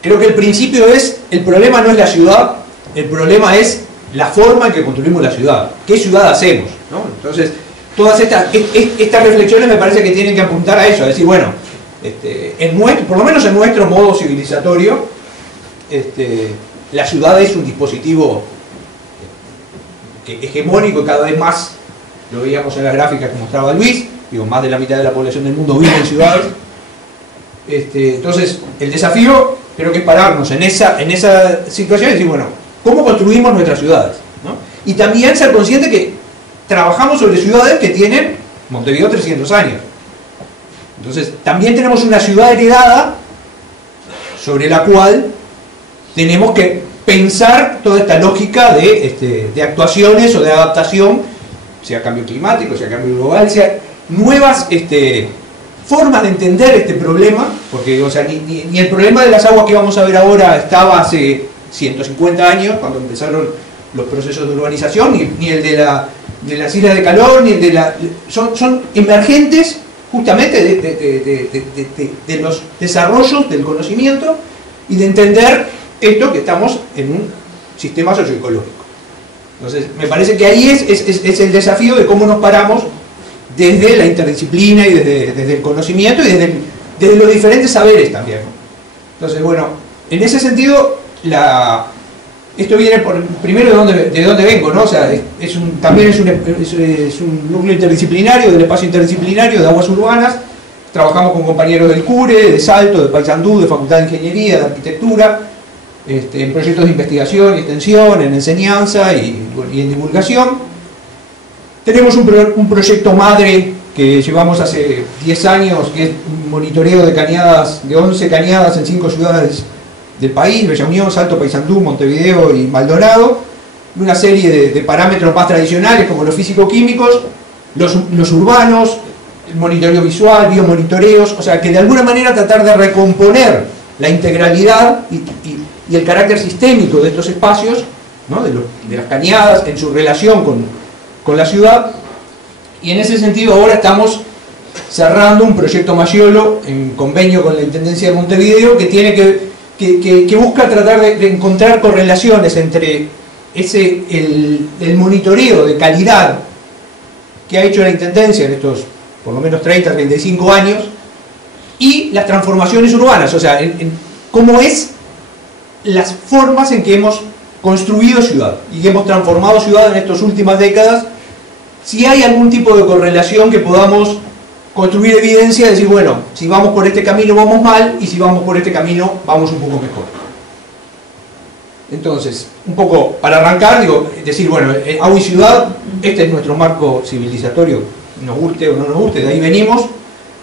creo que el principio es, el problema no es la ciudad, el problema es la forma en que construimos la ciudad, qué ciudad hacemos, ¿no? Entonces, todas estas reflexiones me parece que tienen que apuntar a eso, a decir, bueno, por lo menos en nuestro modo civilizatorio, la ciudad es un dispositivo hegemónico y cada vez más, lo veíamos en las gráficas que mostraba Luis, digo, más de la mitad de la población del mundo vive en ciudades. Entonces, el desafío creo que es pararnos en esa situación y decir, bueno, ¿cómo construimos nuestras ciudades?, ¿no? Y también ser consciente que trabajamos sobre ciudades que tienen, Montevideo, 300 años. Entonces, también tenemos una ciudad heredada sobre la cual tenemos que pensar toda esta lógica de actuaciones o de adaptación, sea cambio climático, sea cambio global, sea nuevas formas de entender este problema, porque o sea, ni el problema de las aguas que vamos a ver ahora estaba hace 150 años, cuando empezaron los procesos de urbanización, ni el de las islas de calor, ni el de son emergentes justamente de los desarrollos del conocimiento y de entender esto, que estamos en un sistema socioecológico. Entonces, me parece que ahí es el desafío de cómo nos paramos desde la interdisciplina y desde el conocimiento y desde los diferentes saberes también. Entonces, bueno, en ese sentido, esto viene primero de dónde vengo, ¿no? O sea, también es un núcleo interdisciplinario, del espacio interdisciplinario de aguas urbanas. Trabajamos con compañeros del CURE, de Salto, de Paysandú, de Facultad de Ingeniería, de Arquitectura, en proyectos de investigación y extensión, en enseñanza y en divulgación. Tenemos un proyecto madre que llevamos hace 10 años, que es un monitoreo de cañadas, de 11 cañadas en 5 ciudades del país: Bella Unión, Salto, Paysandú, Montevideo y Maldonado. Una serie de parámetros más tradicionales como los físico-químicos, los urbanos, el monitoreo visual, biomonitoreos, o sea que de alguna manera tratar de recomponer la integralidad y el carácter sistémico de estos espacios, ¿no?, de las cañadas en su relación con la ciudad. Y en ese sentido ahora estamos cerrando un proyecto Mayolo en convenio con la Intendencia de Montevideo, que tiene que busca tratar de encontrar correlaciones entre el monitoreo de calidad que ha hecho la Intendencia en estos por lo menos 30, 35 años y las transformaciones urbanas, o sea, cómo es las formas en que hemos construido ciudad y que hemos transformado ciudad en estas últimas décadas, si hay algún tipo de correlación que podamos construir evidencia, decir, bueno, si vamos por este camino vamos mal y si vamos por este camino vamos un poco mejor. Entonces, un poco para arrancar, digo, decir, bueno, agua y ciudad, este es nuestro marco civilizatorio, nos guste o no nos guste, de ahí venimos,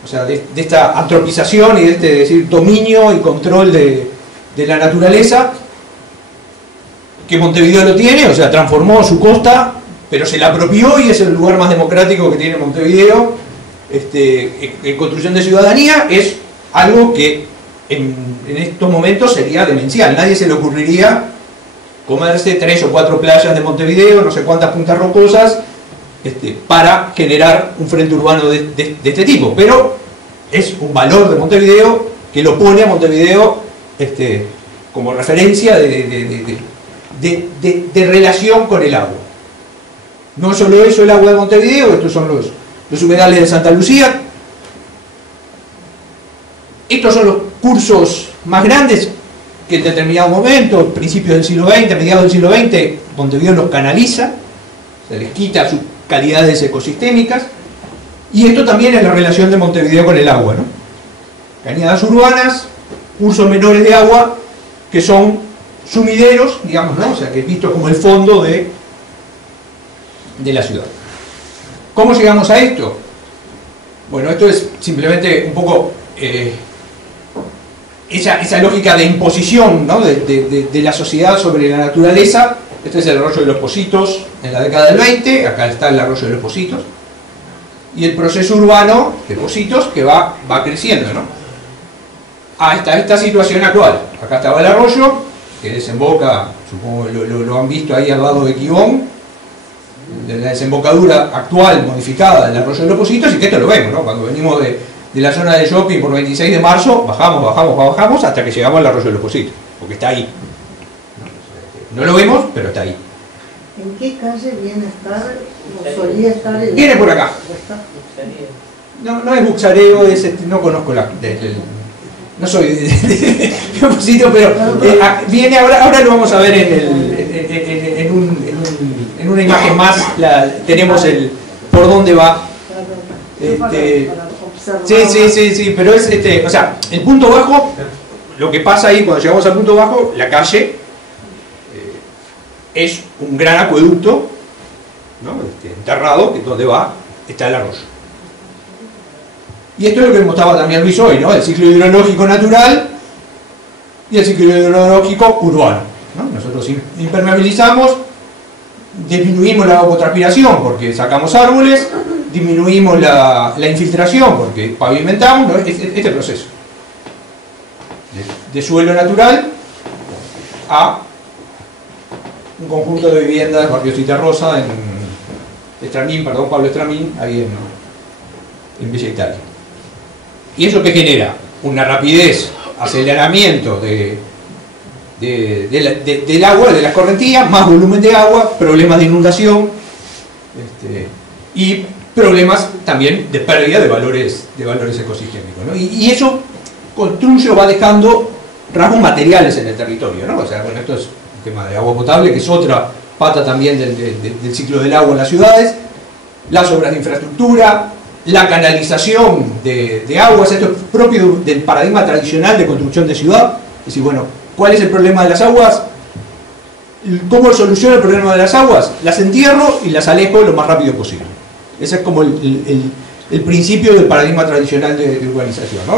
o sea, de esta antropización y de este decir, dominio y control de la naturaleza, que Montevideo lo tiene, o sea, transformó su costa, pero se la apropió y es el lugar más democrático que tiene Montevideo. En construcción de ciudadanía es algo que en estos momentos sería demencial. Nadie se le ocurriría comerse 3 o 4 playas de Montevideo, no sé cuántas puntas rocosas, para generar un frente urbano de este tipo. Pero es un valor de Montevideo que lo pone a Montevideo como referencia de relación con el agua. No solo eso el agua de Montevideo, estos son los humedales de Santa Lucía. Estos son los cursos más grandes que en determinado momento, principios del siglo XX, mediados del siglo XX, Montevideo los canaliza, se les quita sus calidades ecosistémicas, y esto también es la relación de Montevideo con el agua, ¿no? Cañadas urbanas, cursos menores de agua, que son sumideros, digamos, ¿no? O sea, que es visto como el fondo de la ciudad. ¿Cómo llegamos a esto? Bueno, esto es simplemente un poco esa lógica de imposición, ¿no? de la sociedad sobre la naturaleza. Este es el arroyo de los Pocitos en la década del 20, acá está el arroyo de los Pocitos, y el proceso urbano de Pocitos que va creciendo, ¿no? Hasta esta situación actual. Acá estaba el arroyo, que desemboca, supongo lo han visto ahí al lado de Quibón, de la desembocadura actual modificada del arroyo de los Pocitos, y que esto lo vemos, ¿no? Cuando venimos de la zona de shopping por 26 de marzo, bajamos hasta que llegamos al arroyo de los Pocitos, porque está ahí. No lo vemos, pero está ahí. ¿En qué calle viene a estar, o solía estar el... Viene por acá. No es Buxareo, no conozco no soy de Pocito, pero viene ahora lo vamos a ver en una imagen más, tenemos por dónde va. Sí, pero es o sea, el punto bajo, lo que pasa ahí cuando llegamos al punto bajo, la calle es un gran acueducto, ¿no? Enterrado, que es donde está el arroyo. Y esto es lo que mostraba también Luis hoy, ¿no? El ciclo hidrológico natural y el ciclo hidrológico urbano, ¿no? Nosotros impermeabilizamos, disminuimos la evapotranspiración porque sacamos árboles, disminuimos la infiltración porque pavimentamos, ¿no? Este proceso de suelo natural a un conjunto de viviendas, barrio Citarrosa, Pablo Estramín, ahí en Villa Italia. ¿Y eso qué genera? Una rapidez, aceleramiento del agua, de las correntías, más volumen de agua, problemas de inundación, y problemas también de pérdida de valores ecosistémicos, ¿no? Y eso construye o va dejando rasgos materiales en el territorio, ¿no? O sea, bueno, esto es un tema de agua potable, que es otra pata también del ciclo del agua en las ciudades, las obras de infraestructura, la canalización de aguas. Esto es propio del paradigma tradicional de construcción de ciudad. Es decir, bueno, ¿cuál es el problema de las aguas? ¿Cómo soluciono el problema de las aguas? Las entierro y las alejo lo más rápido posible. Ese es como el principio del paradigma tradicional de urbanización, ¿no?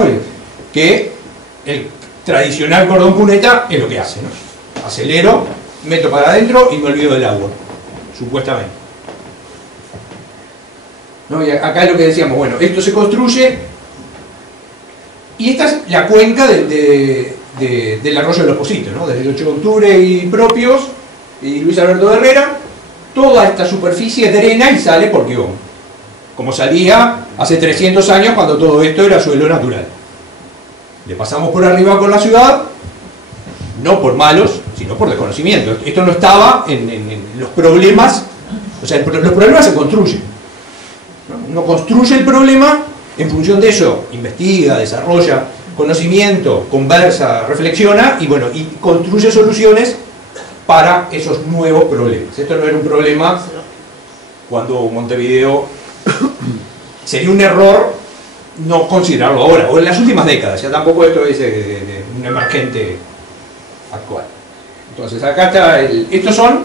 Que el tradicional cordón cuneta es lo que hace, ¿no? Acelero, meto para adentro y me olvido del agua, supuestamente. ¿No? Y acá es lo que decíamos, bueno, esto se construye y esta es la cuenca del arroyo de los Pocitos, ¿no? Desde el 8 de octubre y propios y Luis Alberto de Herrera, toda esta superficie drena y sale por Quibón, como salía hace 300 años cuando todo esto era suelo natural. Le pasamos por arriba con la ciudad, no por malos, sino por desconocimiento. Esto no estaba en los problemas, o sea, los problemas se construyen. Uno construye el problema, en función de eso investiga, desarrolla conocimiento, conversa, reflexiona y bueno, y construye soluciones para esos nuevos problemas. Esto no era un problema cuando Montevideo, sería un error no considerarlo ahora, o en las últimas décadas, ya tampoco esto es un emergente actual. Entonces acá está, estos son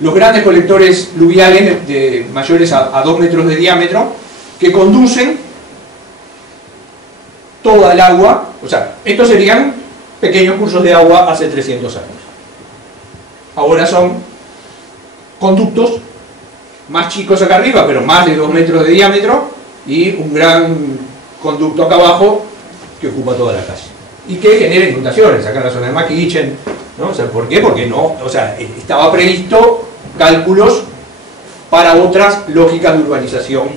los grandes colectores pluviales de mayores a 2 metros de diámetro que conducen toda el agua, o sea, estos serían pequeños cursos de agua hace 300 años. Ahora son conductos más chicos acá arriba, pero más de 2 metros de diámetro, y un gran conducto acá abajo que ocupa toda la calle y que genera inundaciones acá en la zona de Maquichen, ¿no? O sea, ¿por qué? Porque no, o sea, estaba previsto cálculos para otras lógicas de urbanización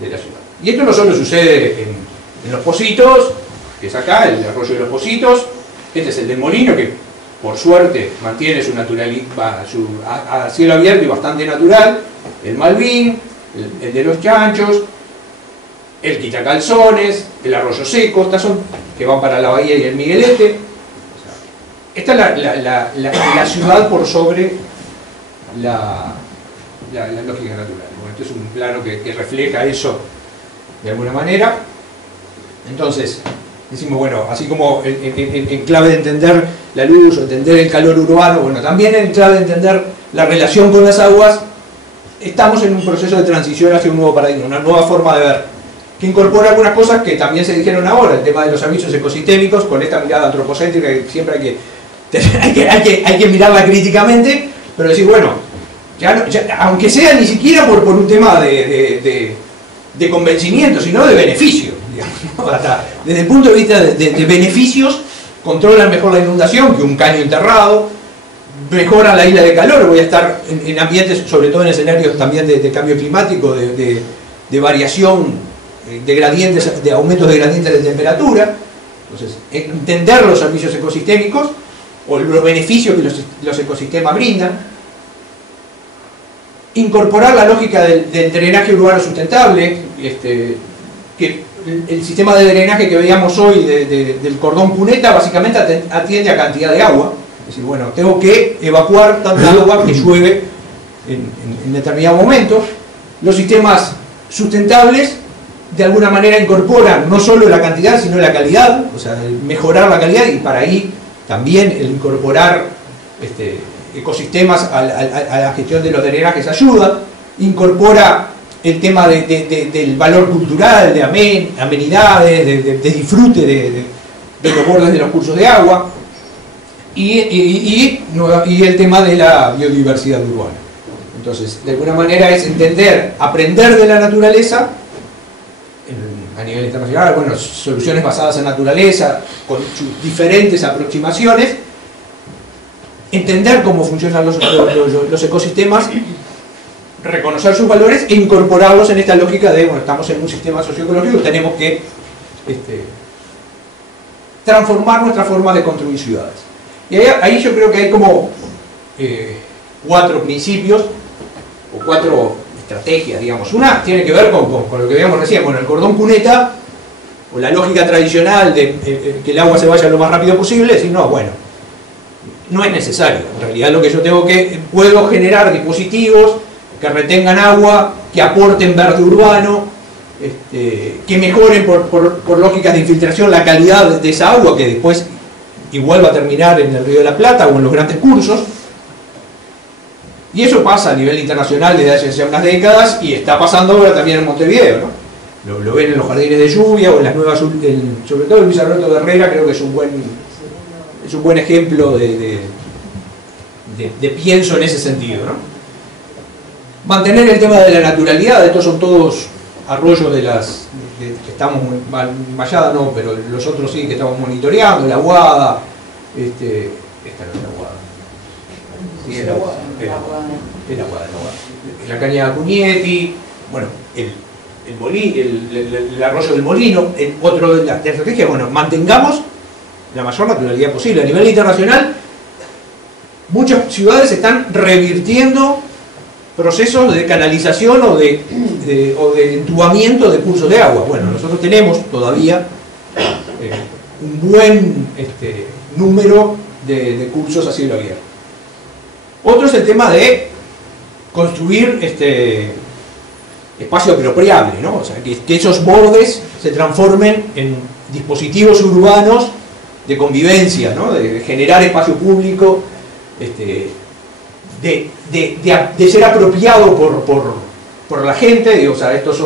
de la ciudad. Y esto no solo sucede en Los Pocitos, que es acá, el arroyo de Los Pocitos. Este es el del Molino, que por suerte mantiene su naturalidad, a cielo abierto y bastante natural. El Malvin, el de Los Chanchos, el Quitacalzones, el Arroyo Seco, estas son que van para la Bahía y el Miguelete. O sea, esta es la ciudad por sobre la lógica natural. Bueno, este es un plano que refleja eso de alguna manera. Entonces, decimos, bueno, así como en clave de entender la luz o entender el calor urbano, bueno, también en clave de entender la relación con las aguas, estamos en un proceso de transición hacia un nuevo paradigma, una nueva forma de ver, que incorpora algunas cosas que también se dijeron ahora, el tema de los avisos ecosistémicos, con esta mirada antropocéntrica que siempre hay que mirarla críticamente, pero decir, bueno, aunque sea ni siquiera por un tema de convencimiento, sino de beneficio, digamos, hasta desde el punto de vista de beneficios, controlan mejor la inundación que un caño enterrado, mejoran la isla de calor, voy a estar en ambientes, sobre todo en escenarios también de cambio climático, de variación de gradientes, de aumentos de gradientes de temperatura. Entonces, entender los servicios ecosistémicos o los beneficios que los ecosistemas brindan, incorporar la lógica del drenaje urbano sustentable, que el sistema de drenaje que veíamos hoy del cordón cuneta básicamente atiende a cantidad de agua. Es decir, bueno, tengo que evacuar tanta agua que llueve en determinado momento. Los sistemas sustentables de alguna manera incorporan no solo la cantidad sino la calidad, o sea, mejorar la calidad, y para ahí también el incorporar ecosistemas a la gestión de los drenajes ayuda. Incorpora el tema del valor cultural, de amenidades, de disfrute de los bordes de los cursos de agua, y el tema de la biodiversidad urbana. Entonces, de alguna manera es entender, aprender de la naturaleza a nivel internacional, bueno, soluciones basadas en naturaleza, con sus diferentes aproximaciones, entender cómo funcionan los ecosistemas, reconocer sus valores e incorporarlos en esta lógica de, bueno, estamos en un sistema socioecológico, tenemos que transformar nuestra forma de construir ciudades. Y ahí yo creo que hay como 4 principios o 4 estrategias, digamos. Una tiene que ver con lo que veíamos recién, bueno, el cordón cuneta, o la lógica tradicional de que el agua se vaya lo más rápido posible, decir, no, bueno, no es necesario. En realidad lo que yo puedo generar dispositivos que retengan agua, que aporten verde urbano, que mejoren por lógicas de infiltración la calidad de esa agua, que después igual va a terminar en el Río de la Plata o en los grandes cursos. Y eso pasa a nivel internacional desde hace unas décadas, y está pasando ahora también en Montevideo, ¿no? Lo ven en los jardines de lluvia o en las nuevas, sobre todo Luis Alberto de Herrera, creo que es un buen ejemplo de pienso en ese sentido, ¿no? Mantener el tema de la naturalidad. Estos son todos arroyos que estamos, Mayada no, pero los otros sí que estamos monitoreando, la Aguada, esta no es la Aguada. Sí, el Aguada, la caña de Acuñetti, bueno, el arroyo del Molino. Otro de la estrategia, bueno, mantengamos la mayor naturalidad posible. A nivel internacional, muchas ciudades están revirtiendo procesos de canalización o de entubamiento de cursos de agua. Bueno, nosotros tenemos todavía un buen número de cursos a cielo abierto. Otro es el tema de construir espacio apropiable, ¿no? O sea, que esos bordes se transformen en dispositivos urbanos de convivencia, ¿no? De generar espacio público, de ser apropiado por la gente. Digo, o sea, entonces,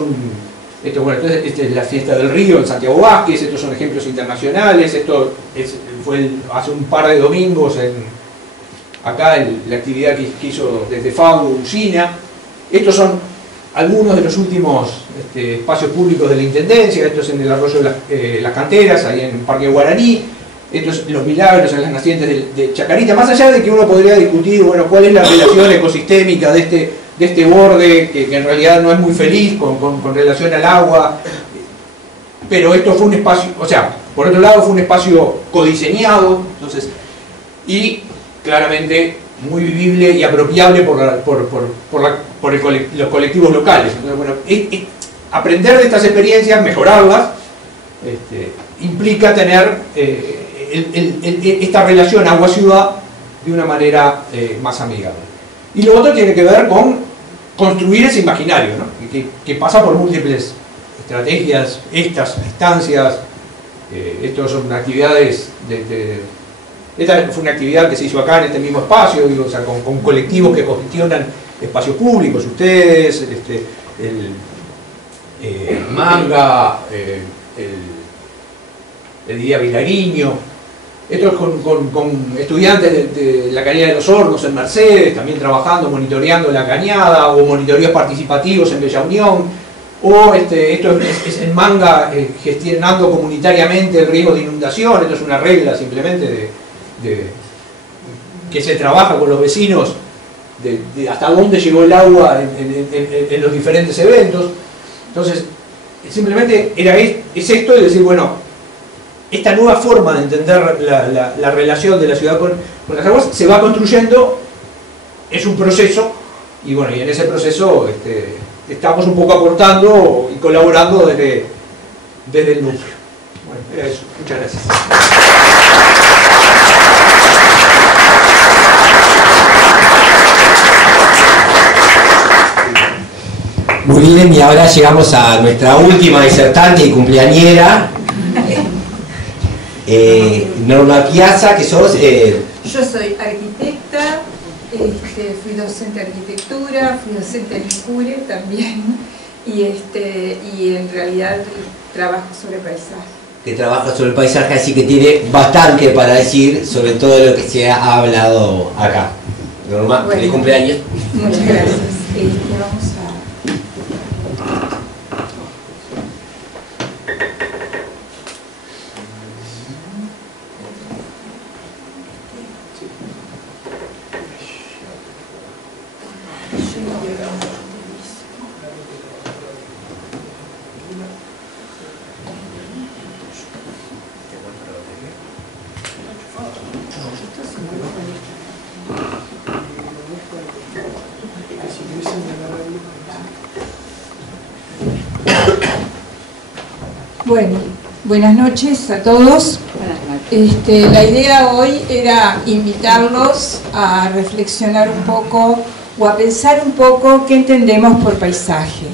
esta es la fiesta del río en Santiago Vázquez, estos son ejemplos internacionales, fue hace un par de domingos acá la actividad que hizo desde FAU Usina. Estos son algunos de los últimos espacios públicos de la Intendencia. Esto es en el arroyo de las Canteras, ahí en Parque Guaraní. Esto es Los Milagros en las nacientes de Chacarita. Más allá de que uno podría discutir, bueno, cuál es la relación ecosistémica de este borde, que en realidad no es muy feliz con relación al agua, pero esto fue un espacio, o sea, por otro lado fue un espacio codiseñado, entonces, y claramente muy vivible y apropiable por los colectivos locales. Entonces, bueno, aprender de estas experiencias, mejorarlas, implica tener esta relación agua-ciudad de una manera más amigable. Y lo otro tiene que ver con construir ese imaginario, ¿no? que pasa por múltiples estrategias, estas instancias. Estas son actividades esta fue una actividad que se hizo acá en este mismo espacio, digo, o sea, con colectivos que gestionan espacios públicos, ustedes, el Manga, el Día Vilariño. Esto es con estudiantes de la Cañada de los Hornos en Mercedes, también trabajando, monitoreando la cañada, o monitoreos participativos en Bella Unión, o esto es en Manga, gestionando comunitariamente el riesgo de inundación. Esto es una regla simplemente que se trabaja con los vecinos de hasta dónde llegó el agua en los diferentes eventos. Entonces, simplemente es esto de decir, bueno, esta nueva forma de entender la relación de la ciudad con las aguas se va construyendo, es un proceso, y bueno, y en ese proceso estamos un poco aportando y colaborando desde el núcleo. Bueno, era eso. Muchas gracias. Muy bien, y ahora llegamos a nuestra última disertante y cumpleañera, Norma Piazza, que sos... Yo soy arquitecta, fui docente de arquitectura, fui docente de INCURE también, y en realidad trabajo sobre paisaje. Que trabaja sobre el paisaje, así que tiene bastante para decir sobre todo lo que se ha hablado acá. Norma, Bueno, feliz cumpleaños. Muchas gracias. Vamos a... Bueno, buenas noches a todos. La idea hoy era invitarlos a reflexionar un poco o a pensar un poco qué entendemos por paisaje.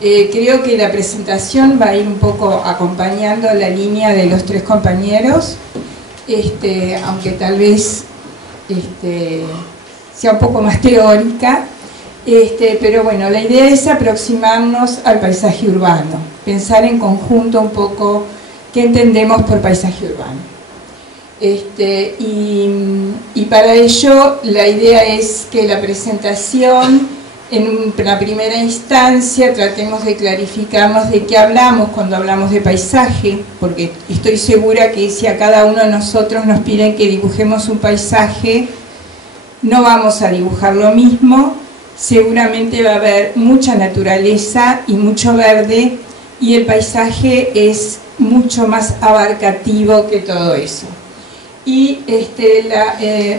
Creo que la presentación va a ir un poco acompañando la línea de los tres compañeros, aunque tal vez sea un poco más teórica. Pero bueno, la idea es aproximarnos al paisaje urbano, pensar en conjunto un poco qué entendemos por paisaje urbano. Y para ello la idea es que la presentación, en una primera instancia, tratemos de clarificarnos de qué hablamos cuando hablamos de paisaje, porque estoy segura que si a cada uno de nosotros nos piden que dibujemos un paisaje, no vamos a dibujar lo mismo. Seguramente va a haber mucha naturaleza y mucho verde, y el paisaje es mucho más abarcativo que todo eso. Y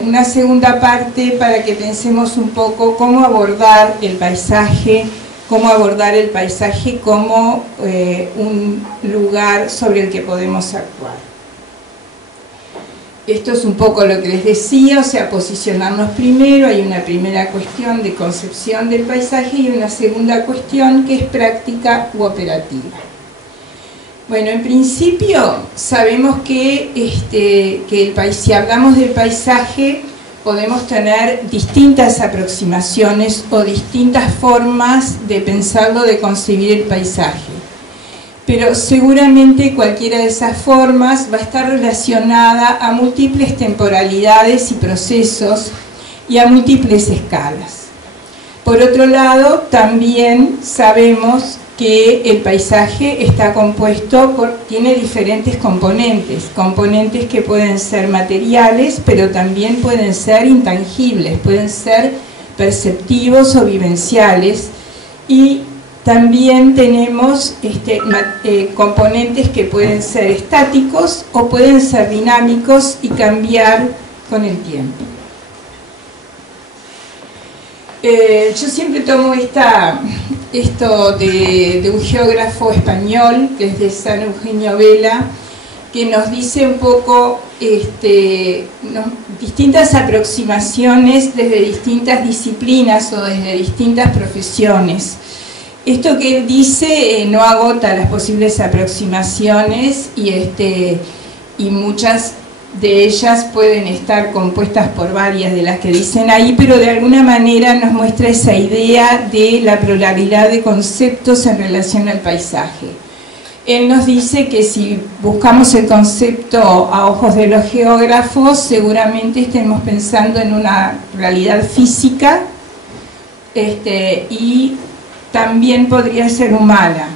una segunda parte para que pensemos un poco cómo abordar el paisaje como un lugar sobre el que podemos actuar. Esto es un poco lo que les decía, o sea, posicionarnos primero. Hay una primera cuestión de concepción del paisaje y una segunda cuestión que es práctica u operativa. Bueno, en principio sabemos que si hablamos del paisaje, podemos tener distintas aproximaciones o distintas formas de pensarlo, de concebir el paisaje. Pero seguramente cualquiera de esas formas va a estar relacionada a múltiples temporalidades y procesos y a múltiples escalas. Por otro lado, también sabemos que el paisaje está compuesto tiene diferentes componentes que pueden ser materiales, pero también pueden ser intangibles, pueden ser perceptivos o vivenciales, y también tenemos componentes que pueden ser estáticos o pueden ser dinámicos y cambiar con el tiempo. Yo siempre tomo esto de un geógrafo español, que es de San Eugenio Vela, que nos dice un poco distintas aproximaciones desde distintas disciplinas o desde distintas profesiones. Esto que él dice no agota las posibles aproximaciones y muchas de ellas pueden estar compuestas por varias de las que dicen ahí, pero de alguna manera nos muestra esa idea de la pluralidad de conceptos en relación al paisaje. Él nos dice que si buscamos el concepto a ojos de los geógrafos, seguramente estemos pensando en una realidad física y también podría ser humana,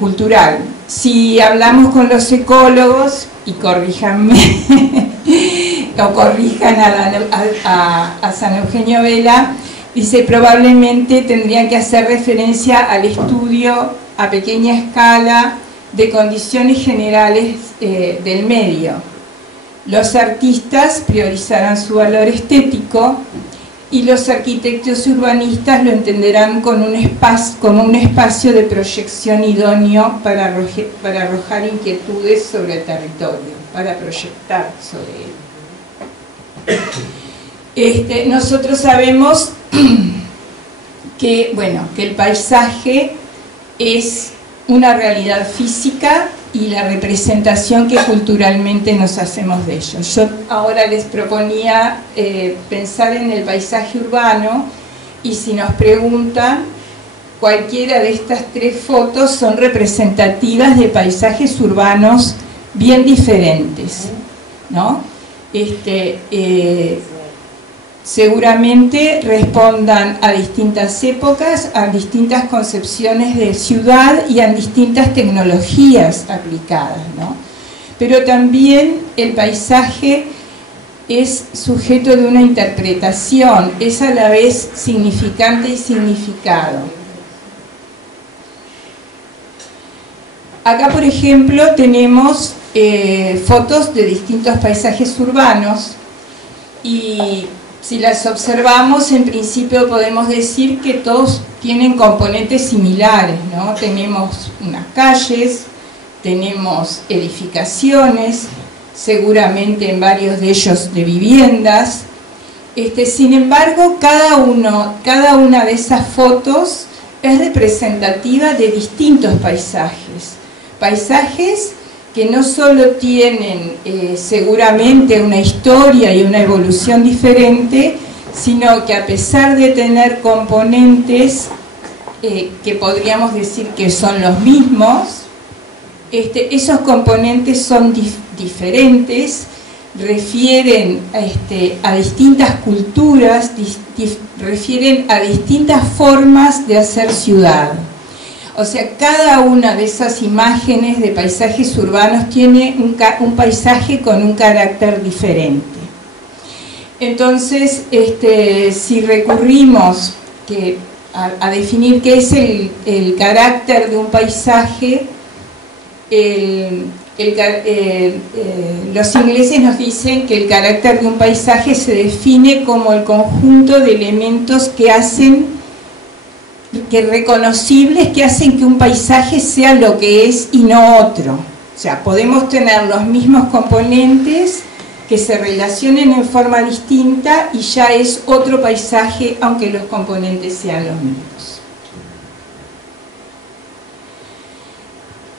cultural. Si hablamos con los ecólogos, y corríjanme, o corrijan a San Eugenio Vela, dice probablemente tendrían que hacer referencia al estudio a pequeña escala de condiciones generales del medio. Los artistas priorizarán su valor estético y los arquitectos urbanistas lo entenderán como un espacio de proyección idóneo para arrojar inquietudes sobre el territorio, para proyectar sobre él. Nosotros sabemos que el paisaje es una realidad física y la representación que culturalmente nos hacemos de ello. Yo ahora les proponía pensar en el paisaje urbano, y si nos preguntan, cualquiera de estas tres fotos son representativas de paisajes urbanos bien diferentes, ¿no? Seguramente respondan a distintas épocas, a distintas concepciones de ciudad y a distintas tecnologías aplicadas, ¿no? Pero también el paisaje es sujeto de una interpretación, es a la vez significante y significado. Acá, por ejemplo, tenemos fotos de distintos paisajes urbanos, y si las observamos, en principio podemos decir que todos tienen componentes similares, ¿no? Tenemos unas calles, tenemos edificaciones, seguramente en varios de ellos de viviendas. Sin embargo, cada una de esas fotos es representativa de distintos paisajes. Paisajes que no solo tienen seguramente una historia y una evolución diferente, sino que a pesar de tener componentes que podríamos decir que son los mismos, esos componentes son diferentes, refieren a distintas culturas, refieren a distintas formas de hacer ciudad. O sea, cada una de esas imágenes de paisajes urbanos tiene un paisaje con un carácter diferente. Entonces, si recurrimos a definir qué es el carácter de un paisaje, los ingleses nos dicen que el carácter de un paisaje se define como el conjunto de elementos reconocibles que hacen que un paisaje sea lo que es y no otro. O sea, podemos tener los mismos componentes que se relacionen en forma distinta y ya es otro paisaje, aunque los componentes sean los mismos.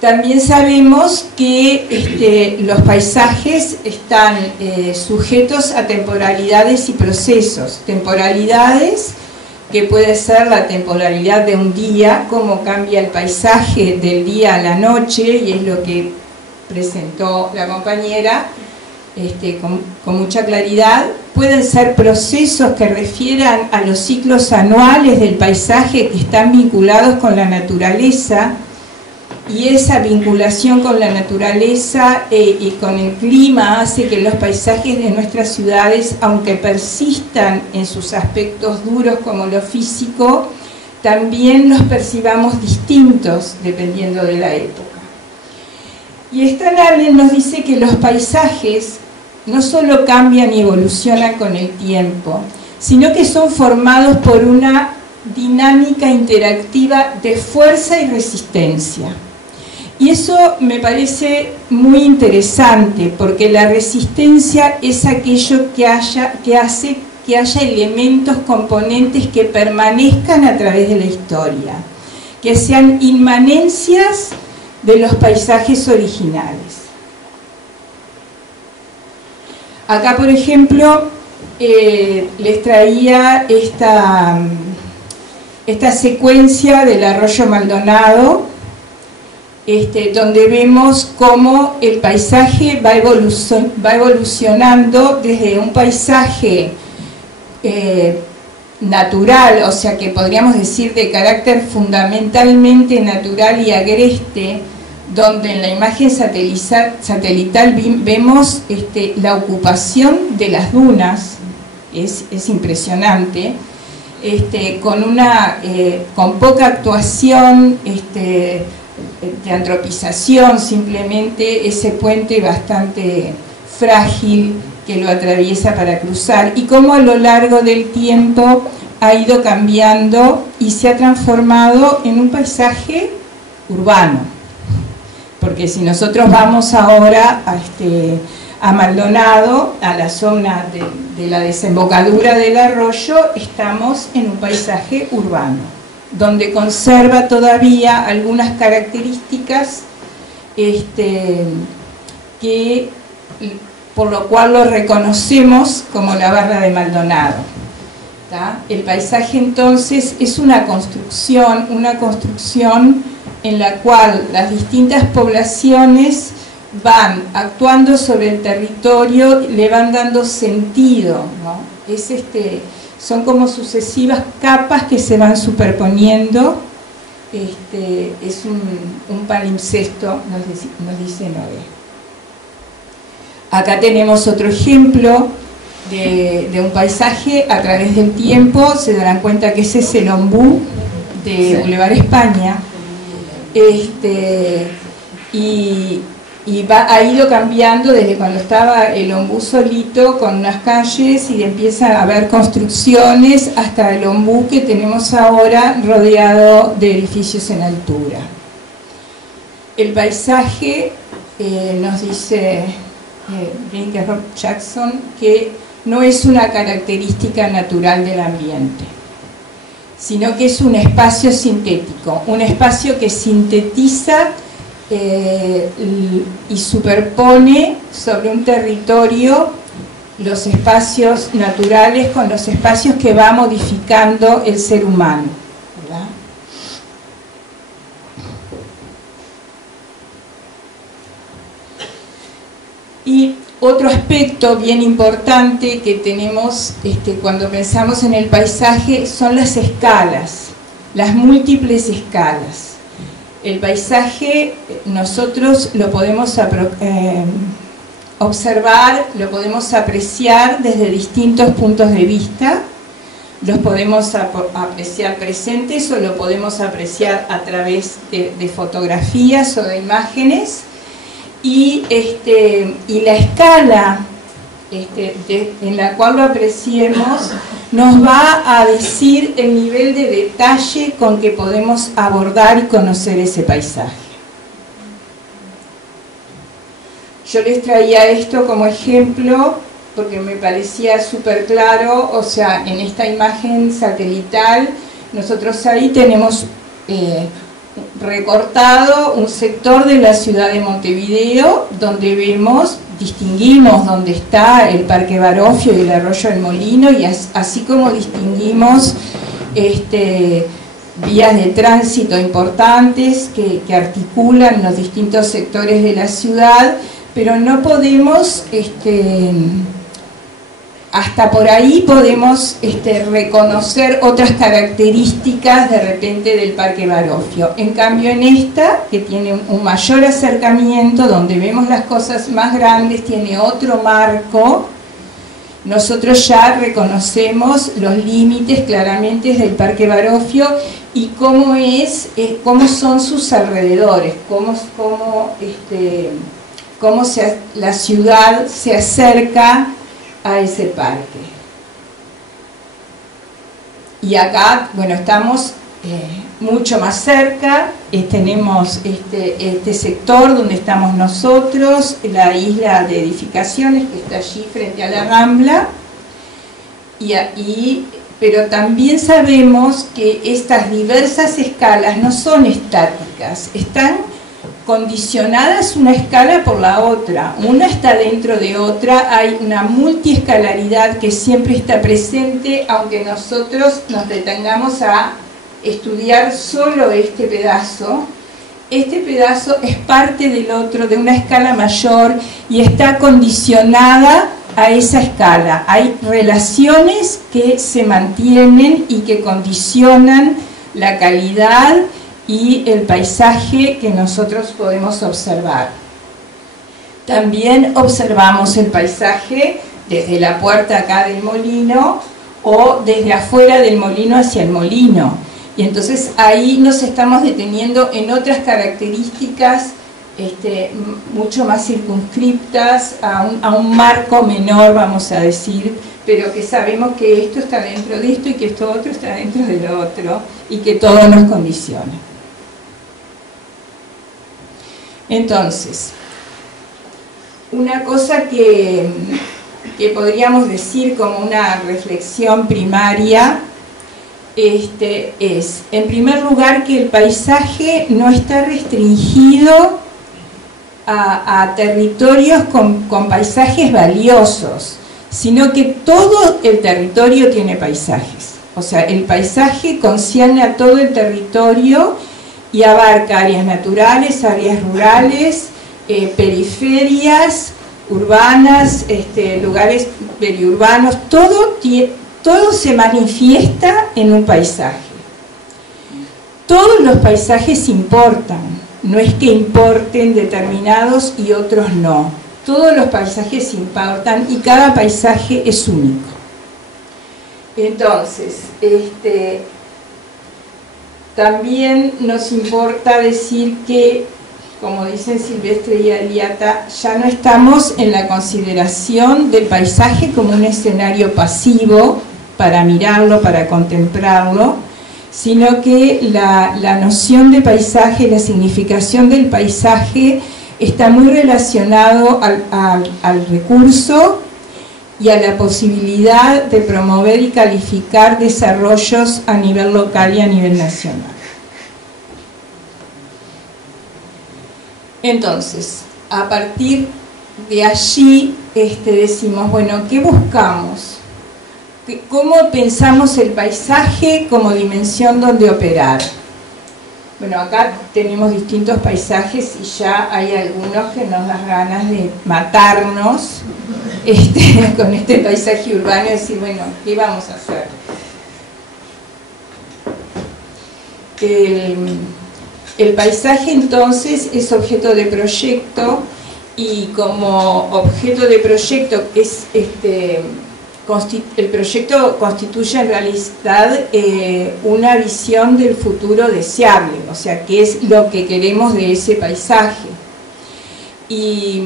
También sabemos que los paisajes están sujetos a temporalidades y procesos. Temporalidades que puede ser la temporalidad de un día, cómo cambia el paisaje del día a la noche, y es lo que presentó la compañera con mucha claridad. Pueden ser procesos que refieran a los ciclos anuales del paisaje que están vinculados con la naturaleza, y esa vinculación con la naturaleza y con el clima hace que los paisajes de nuestras ciudades, aunque persistan en sus aspectos duros como lo físico, también los percibamos distintos dependiendo de la época. Y Stan Allen nos dice que los paisajes no solo cambian y evolucionan con el tiempo, sino que son formados por una dinámica interactiva de fuerza y resistencia. Y eso me parece muy interesante, porque la resistencia es aquello que hace que haya elementos, componentes que permanezcan a través de la historia, que sean inmanencias de los paisajes originales. Acá, por ejemplo, les traía esta secuencia del arroyo Maldonado, donde vemos cómo el paisaje va evolucionando desde un paisaje natural, o sea que podríamos decir de carácter fundamentalmente natural y agreste, donde en la imagen satelital vemos la ocupación de las dunas, es impresionante, con poca actuación de antropización, simplemente ese puente bastante frágil que lo atraviesa para cruzar, y cómo a lo largo del tiempo ha ido cambiando y se ha transformado en un paisaje urbano. Porque si nosotros vamos ahora a Maldonado, a la zona de la desembocadura del arroyo, estamos en un paisaje urbano, donde conserva todavía algunas características por lo cual lo reconocemos como la barra de Maldonado. ¿Tá? El paisaje entonces es una construcción en la cual las distintas poblaciones van actuando sobre el territorio, le van dando sentido, ¿no? Son como sucesivas capas que se van superponiendo. Es un palimpsesto, nos dice Noé. Acá tenemos otro ejemplo de un paisaje a través del tiempo. Se darán cuenta que ese es el ombú de Boulevard España. Ha ido cambiando desde cuando estaba el ombú solito con unas calles y empieza a haber construcciones hasta el ombú que tenemos ahora rodeado de edificios en altura. El paisaje, nos dice Robert Jackson, que no es una característica natural del ambiente, sino que es un espacio sintético, un espacio que sintetiza y superpone sobre un territorio los espacios naturales con los espacios que va modificando el ser humano, ¿verdad? Y otro aspecto bien importante que tenemos cuando pensamos en el paisaje son las escalas, las múltiples escalas. El paisaje nosotros lo podemos observar, lo podemos apreciar desde distintos puntos de vista. Los podemos apreciar presentes o lo podemos apreciar a través de fotografías o de imágenes. Y la escala en la cual lo apreciemos nos va a decir el nivel de detalle con que podemos abordar y conocer ese paisaje. Yo les traía esto como ejemplo porque me parecía súper claro. O sea, en esta imagen satelital nosotros ahí tenemos recortado un sector de la ciudad de Montevideo, donde distinguimos dónde está el Parque Barofio y el Arroyo del Molino, y así como distinguimos vías de tránsito importantes que articulan los distintos sectores de la ciudad, pero no podemos, hasta por ahí podemos reconocer otras características de repente del Parque Barofio. En cambio en esta, que tiene un mayor acercamiento, donde vemos las cosas más grandes, tiene otro marco, nosotros ya reconocemos los límites claramente del Parque Barofio y cómo son sus alrededores, la ciudad se acerca a ese parque. Y acá, bueno, estamos mucho más cerca, tenemos este sector donde estamos nosotros, la isla de edificaciones que está allí frente a la Rambla, pero también sabemos que estas diversas escalas no son estáticas, están condicionadas una escala por la otra, una está dentro de otra, hay una multiescalaridad que siempre está presente, aunque nosotros nos detengamos a estudiar solo este pedazo es parte del otro, de una escala mayor, y está condicionada a esa escala. Hay relaciones que se mantienen y que condicionan la calidad y el paisaje que nosotros podemos observar. También observamos el paisaje desde la puerta acá del molino o desde afuera del molino hacia el molino. Y entonces ahí nos estamos deteniendo en otras características mucho más circunscriptas a un marco menor, vamos a decir, pero que sabemos que esto está dentro de esto y que esto otro está dentro de lo otro y que todo nos condiciona. Entonces, una cosa que podríamos decir como una reflexión primaria es, en primer lugar, que el paisaje no está restringido a territorios con paisajes valiosos, sino que todo el territorio tiene paisajes. O sea, el paisaje concierne a todo el territorio y abarca áreas naturales, áreas rurales, periferias, urbanas, lugares periurbanos, todo se manifiesta en un paisaje. Todos los paisajes importan, no es que importen determinados y otros no. Todos los paisajes importan y cada paisaje es único. Entonces, también nos importa decir que, como dicen Silvestre y Aliata, ya no estamos en la consideración del paisaje como un escenario pasivo para mirarlo, para contemplarlo, sino que la noción de paisaje, la significación del paisaje está muy relacionado al recurso y a la posibilidad de promover y calificar desarrollos a nivel local y a nivel nacional. Entonces, a partir de allí decimos, bueno, ¿qué buscamos? ¿Cómo pensamos el paisaje como dimensión donde operar? Bueno, acá tenemos distintos paisajes y ya hay algunos que nos dan ganas de matarnos con este paisaje urbano y decir, bueno, ¿qué vamos a hacer? El paisaje entonces es objeto de proyecto y como objeto de proyecto es el proyecto constituye en realidad una visión del futuro deseable, o sea, qué es lo que queremos de ese paisaje. Y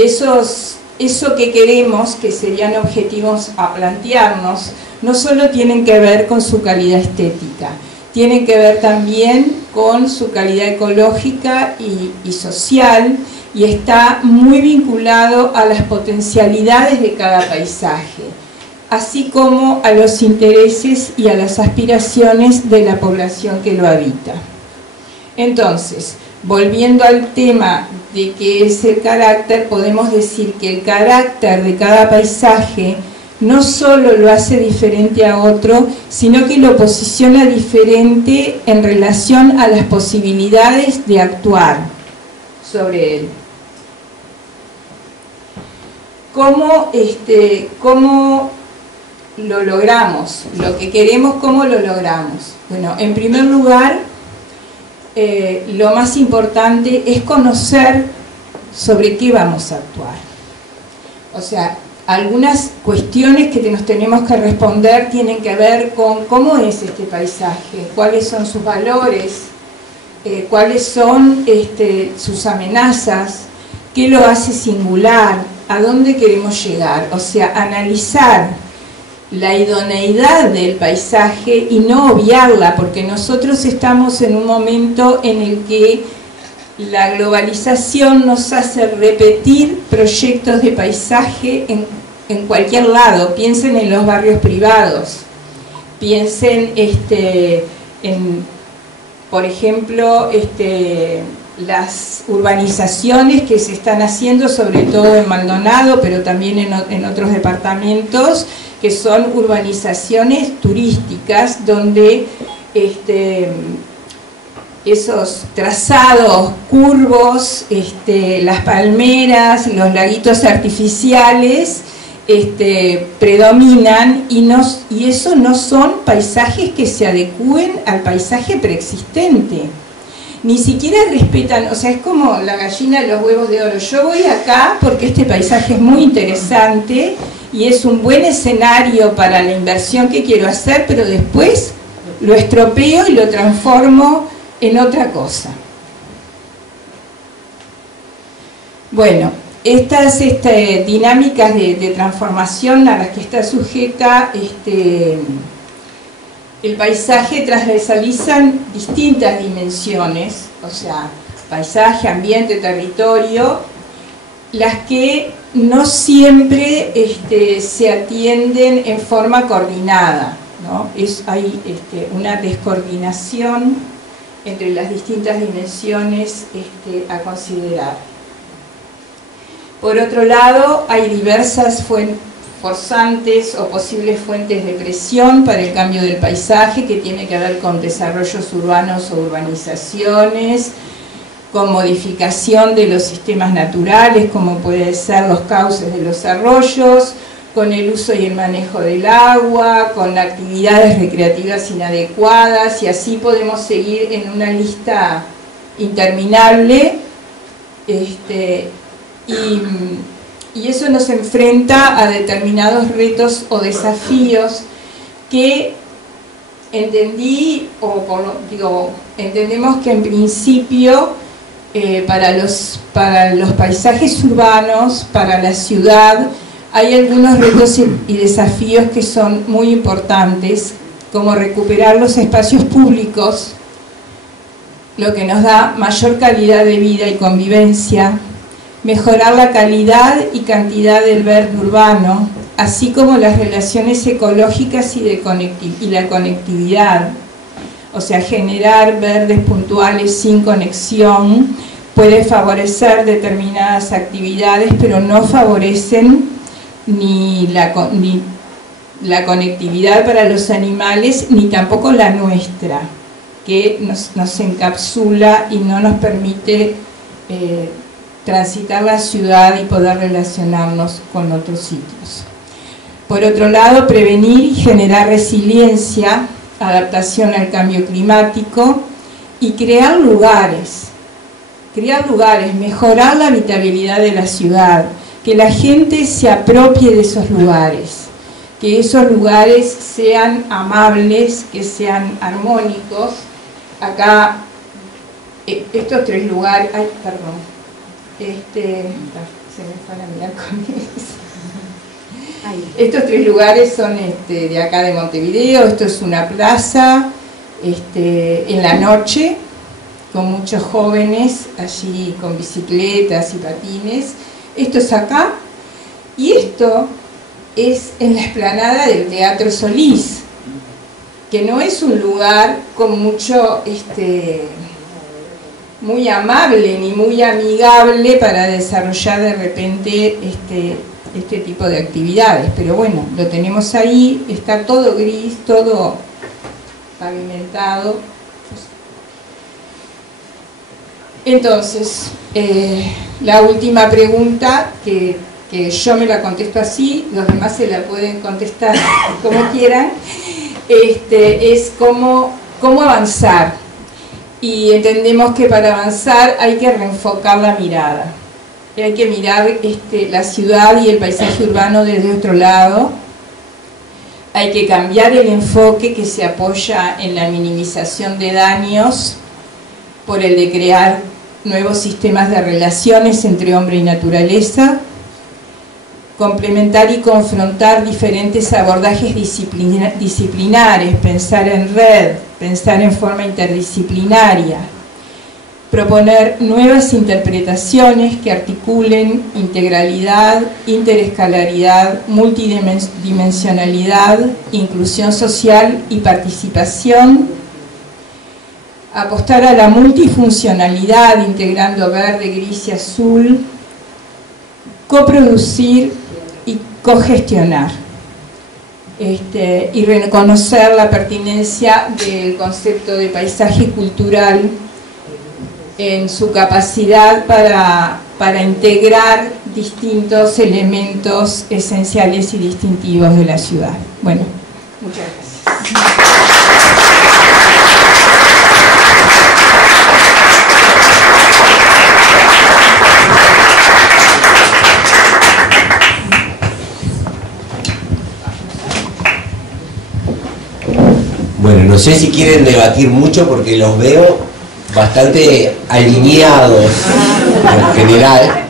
eso que queremos, que serían objetivos a plantearnos, no solo tienen que ver con su calidad estética, tienen que ver también con su calidad ecológica y social, y está muy vinculado a las potencialidades de cada paisaje, así como a los intereses y a las aspiraciones de la población que lo habita. Entonces, volviendo al tema de qué es el carácter, podemos decir que el carácter de cada paisaje no solo lo hace diferente a otro, sino que lo posiciona diferente en relación a las posibilidades de actuar sobre él. ¿Cómo lo logramos? Lo que queremos, ¿cómo lo logramos? Bueno, en primer lugar, lo más importante es conocer sobre qué vamos a actuar. O sea, algunas cuestiones que nos tenemos que responder tienen que ver con cómo es este paisaje, cuáles son sus valores, cuáles son sus amenazas, qué lo hace singular, a dónde queremos llegar. O sea, analizar la idoneidad del paisaje y no obviarla, porque nosotros estamos en un momento en el que la globalización nos hace repetir proyectos de paisaje en cualquier lado. Piensen en los barrios privados, piensen por ejemplo, las urbanizaciones que se están haciendo, sobre todo en Maldonado, pero también en otros departamentos, que son urbanizaciones turísticas, donde esos trazados curvos, las palmeras, los laguitos artificiales predominan, y eso no son paisajes que se adecúen al paisaje preexistente. Ni siquiera respetan, o sea, es como la gallina de los huevos de oro. Yo voy acá porque este paisaje es muy interesante y es un buen escenario para la inversión que quiero hacer, pero después lo estropeo y lo transformo en otra cosa. Bueno, estas dinámicas de transformación a las que está sujeta el paisaje transversalizan distintas dimensiones, o sea, paisaje, ambiente, territorio, las que no siempre se atienden en forma coordinada, ¿no? Hay una descoordinación entre las distintas dimensiones a considerar. Por otro lado, hay diversas forzantes o posibles fuentes de presión para el cambio del paisaje, que tiene que ver con desarrollos urbanos o urbanizaciones, con modificación de los sistemas naturales, como pueden ser los cauces de los arroyos, con el uso y el manejo del agua, con actividades recreativas inadecuadas, y así podemos seguir en una lista interminable. Y eso nos enfrenta a determinados retos o desafíos que entendemos que en principio para los paisajes urbanos, para la ciudad, hay algunos retos y desafíos que son muy importantes, como recuperar los espacios públicos, lo que nos da mayor calidad de vida y convivencia, mejorar la calidad y cantidad del verde urbano, así como las relaciones ecológicas y la conectividad. O sea, generar verdes puntuales sin conexión puede favorecer determinadas actividades, pero no favorecen ni la conectividad para los animales, ni tampoco la nuestra, que nos encapsula y no nos permite transitar la ciudad y poder relacionarnos con otros sitios. Por otro lado, prevenir y generar resiliencia, adaptación al cambio climático y crear lugares, mejorar la habitabilidad de la ciudad, que la gente se apropie de esos lugares, que esos lugares sean amables, que sean armónicos. Acá, estos tres lugares, se me fue a mirar con eso. Estos tres lugares son de acá de Montevideo. Esto es una plaza en la noche, con muchos jóvenes allí con bicicletas y patines. Esto es acá, y esto es en la explanada del Teatro Solís, que no es un lugar con mucho muy amable ni muy amigable para desarrollar de repente este tipo de actividades. Pero bueno, lo tenemos ahí, está todo gris, todo pavimentado. Entonces, la última pregunta, que yo me la contesto así, los demás se la pueden contestar como quieran, es cómo avanzar. Y entendemos que para avanzar hay que reenfocar la mirada. Hay que mirar la ciudad y el paisaje urbano desde otro lado. Hay que cambiar el enfoque que se apoya en la minimización de daños por el de crear nuevos sistemas de relaciones entre hombre y naturaleza, complementar y confrontar diferentes abordajes disciplinares, pensar en red, pensar en forma interdisciplinaria, proponer nuevas interpretaciones que articulen integralidad, interescalaridad, multidimensionalidad, inclusión social y participación, apostar a la multifuncionalidad integrando verde, gris y azul, coproducir y cogestionar, y reconocer la pertinencia del concepto de paisaje cultural en su capacidad para integrar distintos elementos esenciales y distintivos de la ciudad. Bueno, muchas gracias. Bueno, no sé si quieren debatir mucho porque los veo bastante alineados en general,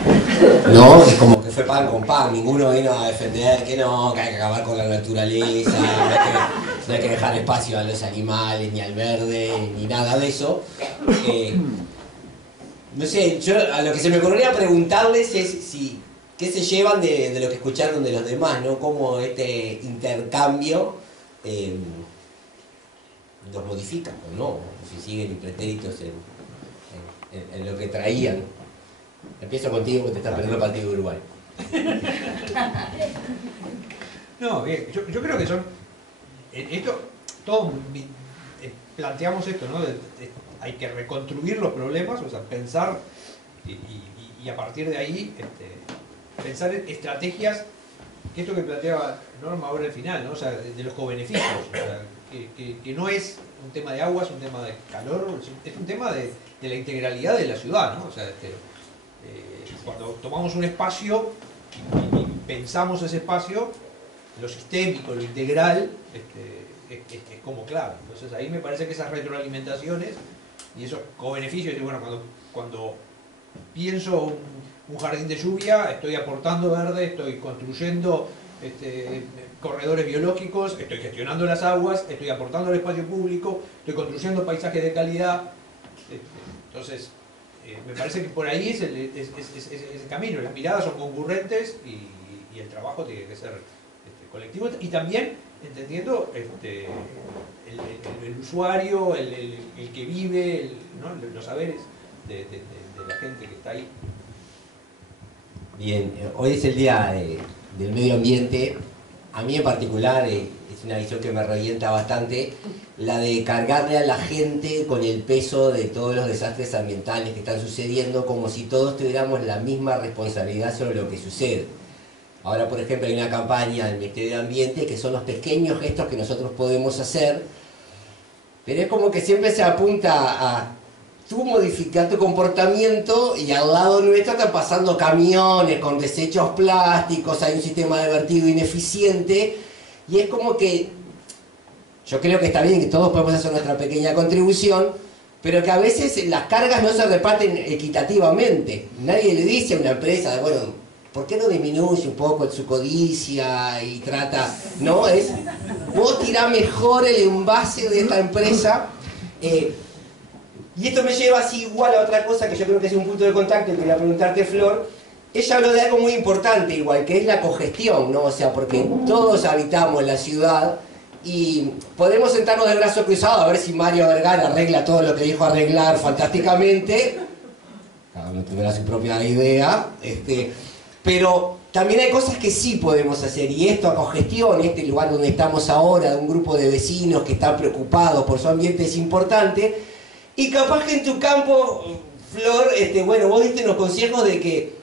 ¿no? Es como que fue pan con pan, ninguno vino a defender que no, que hay que acabar con la naturaleza, no hay que dejar espacio a los animales, ni al verde, ni nada de eso. No sé, yo a lo que se me ocurriría preguntarles es si qué se llevan de lo que escucharon de los demás, ¿no? Cómo este intercambio los modifican o no, o si siguen pretéritos en lo que traían. Empiezo contigo porque te está perdiendo el partido de Uruguay. No, bien, yo creo que son... Esto, todos planteamos esto, ¿no? Hay que reconstruir los problemas, o sea, pensar y a partir de ahí pensar en estrategias, que esto que planteaba Norma ahora al final, ¿no? O sea, de los co-beneficios, o sea, que no es un tema de agua, es un tema de calor, es un tema de la integralidad de la ciudad, ¿no? O sea, cuando tomamos un espacio y pensamos ese espacio, lo sistémico, lo integral, es como clave. Entonces ahí me parece que esas retroalimentaciones y esos co-beneficios, y bueno, cuando pienso un jardín de lluvia, estoy aportando verde, estoy construyendo corredores biológicos, estoy gestionando las aguas, estoy aportando al espacio público, estoy construyendo paisajes de calidad. Entonces, me parece que por ahí es el camino. Las miradas son concurrentes y el trabajo tiene que ser colectivo y también entendiendo el usuario, el que vive, ¿no? Los saberes de la gente que está ahí. Bien, hoy es el día del medio ambiente. A mí en particular es una visión que me revienta bastante, la de cargarle a la gente con el peso de todos los desastres ambientales que están sucediendo, como si todos tuviéramos la misma responsabilidad sobre lo que sucede. Ahora, por ejemplo, hay una campaña del Ministerio de Ambiente que son los pequeños gestos que nosotros podemos hacer, pero es como que siempre se apunta a tú modificas tu comportamiento y al lado nuestro están pasando camiones con desechos plásticos, hay un sistema de vertido ineficiente y es como que yo creo que está bien que todos podemos hacer nuestra pequeña contribución, pero que a veces las cargas no se reparten equitativamente. Nadie le dice a una empresa, bueno, ¿por qué no disminuye un poco su codicia y trata? No, es vos tirás mejor el envase de esta empresa. Y esto me lleva así igual a otra cosa que yo creo que es un punto de contacto, y quería preguntarte, Flor. Ella habló de algo muy importante igual, que es la cogestión, ¿no? O sea, porque todos habitamos la ciudad y podemos sentarnos de brazo cruzado a ver si Mario Vergara arregla todo lo que dijo arreglar fantásticamente. Cada uno tendrá su propia idea, pero también hay cosas que sí podemos hacer, y esto a Cogestión, este lugar donde estamos ahora, de un grupo de vecinos que están preocupados por su ambiente, es importante. Y capaz que en tu campo, Flor, bueno, vos diste unos consejos de que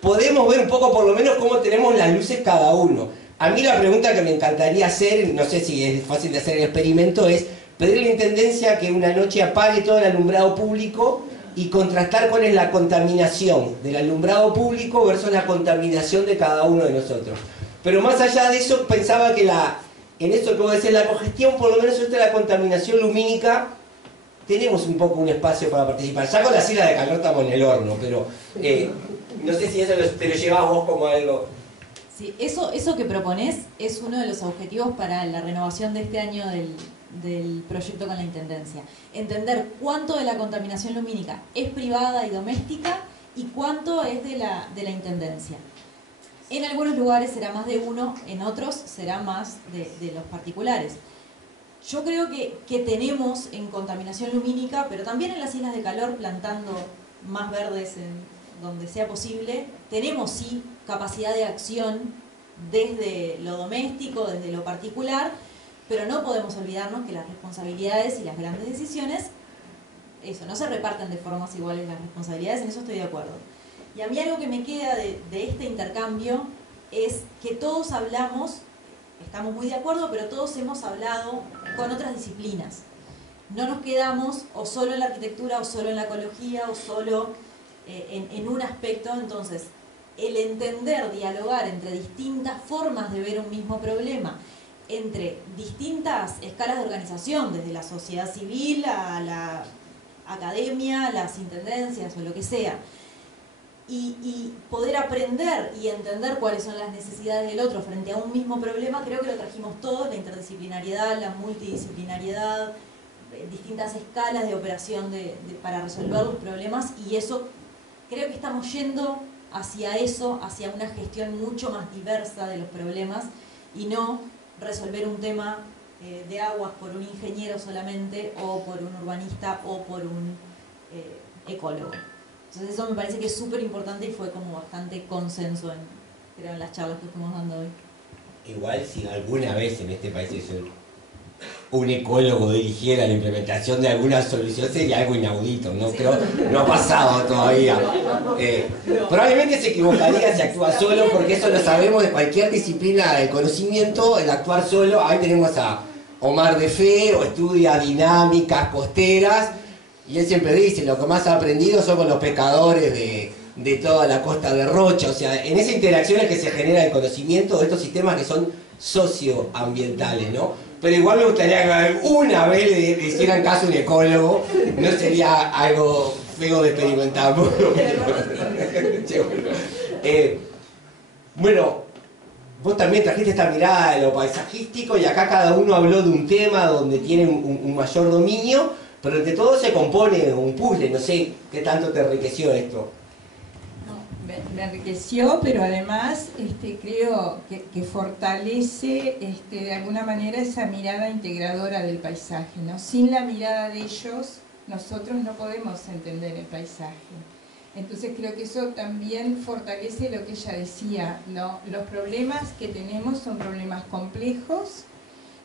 podemos ver un poco por lo menos cómo tenemos las luces cada uno. A mí la pregunta que me encantaría hacer, no sé si es fácil de hacer el experimento, es pedirle a la Intendencia que una noche apague todo el alumbrado público y contrastar cuál es la contaminación del alumbrado público versus la contaminación de cada uno de nosotros. Pero más allá de eso, pensaba que en esto que vos decís, la cogestión, por lo menos esto de la contaminación lumínica, tenemos un poco un espacio para participar. Ya con la sila de calor estamos en el horno, pero no sé si eso te lo llevás vos como algo. Sí, eso que proponés es uno de los objetivos para la renovación de este año del proyecto con la Intendencia. Entender cuánto de la contaminación lumínica es privada y doméstica y cuánto es de la Intendencia. En algunos lugares será más de uno, en otros será más de los particulares. Yo creo que tenemos en contaminación lumínica, pero también en las islas de calor, plantando más verdes en donde sea posible, tenemos sí capacidad de acción desde lo doméstico, desde lo particular, pero no podemos olvidarnos que las responsabilidades y las grandes decisiones, eso, no se reparten de formas iguales las responsabilidades, en eso estoy de acuerdo. Y a mí algo que me queda de este intercambio es que todos hablamos, estamos muy de acuerdo, pero todos hemos hablado con otras disciplinas. No nos quedamos o solo en la arquitectura, o solo en la ecología, o solo en un aspecto. Entonces, el entender, dialogar entre distintas formas de ver un mismo problema, entre distintas escalas de organización, desde la sociedad civil a la academia, las intendencias o lo que sea, y poder aprender y entender cuáles son las necesidades del otro frente a un mismo problema, creo que lo trajimos todos, la interdisciplinariedad, la multidisciplinariedad, distintas escalas de operación para resolver los problemas, y eso, creo que estamos yendo hacia eso, hacia una gestión mucho más diversa de los problemas, y no resolver un tema de aguas por un ingeniero solamente, o por un urbanista, o por un ecólogo. Entonces eso me parece que es súper importante y fue como bastante consenso creo, en las charlas que estuvimos dando hoy. Igual si alguna vez en este país un ecólogo dirigiera la implementación de alguna solución sería algo inaudito, ¿no? Creo, no ha pasado todavía. Probablemente se equivocaría si actúa solo, porque eso lo sabemos de cualquier disciplina del conocimiento, el actuar solo. Ahí tenemos a Omar de Fe, o estudia dinámicas costeras, y él siempre dice, lo que más ha aprendido son con los pescadores de toda la costa de Rocha. O sea, en esa interacción es que se genera el conocimiento de estos sistemas que son socioambientales, ¿no? Pero igual me gustaría que alguna vez le hicieran caso a un ecólogo, no sería algo feo de experimentar. Bueno, vos también trajiste esta mirada de lo paisajístico, y acá cada uno habló de un tema donde tiene un mayor dominio, pero entre todo se compone un puzzle. No sé qué tanto te enriqueció esto. Me enriqueció, pero además creo que fortalece de alguna manera esa mirada integradora del paisaje, ¿no? Sin la mirada de ellos, nosotros no podemos entender el paisaje. Entonces creo que eso también fortalece lo que ella decía, ¿no? Los problemas que tenemos son problemas complejos,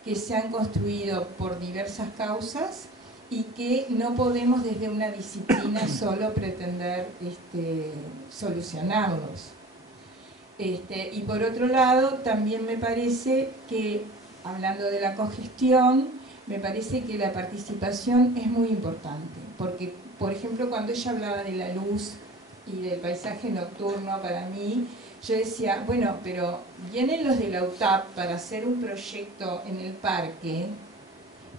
que se han construido por diversas causas, y que no podemos desde una disciplina solo pretender solucionarlos. Y por otro lado, también me parece que, hablando de la cogestión, me parece que la participación es muy importante, porque, por ejemplo, cuando ella hablaba de la luz y del paisaje nocturno, para mí, yo decía, bueno, pero vienen los de la UTAP para hacer un proyecto en el parque,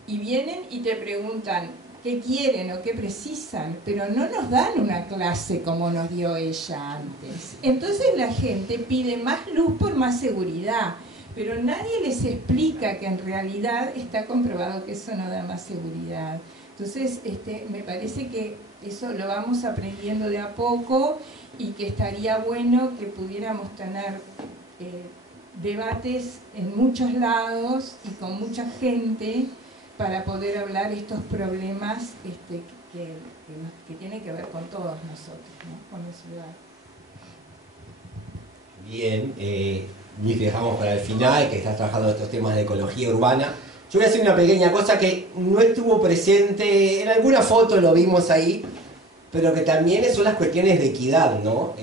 y vienen y te preguntan qué quieren o qué precisan, pero no nos dan una clase como nos dio ella antes. Entonces la gente pide más luz por más seguridad, pero nadie les explica que en realidad está comprobado que eso no da más seguridad. Entonces me parece que eso lo vamos aprendiendo de a poco, y que estaría bueno que pudiéramos tener debates en muchos lados y con mucha gente para poder hablar estos problemas que tienen que ver con todos nosotros, ¿no? Con la ciudad. Bien, Luis, te dejamos para el final, que estás trabajando en estos temas de ecología urbana. Yo voy a hacer una pequeña cosa que no estuvo presente, en alguna foto lo vimos ahí, pero que también son las cuestiones de equidad, ¿no?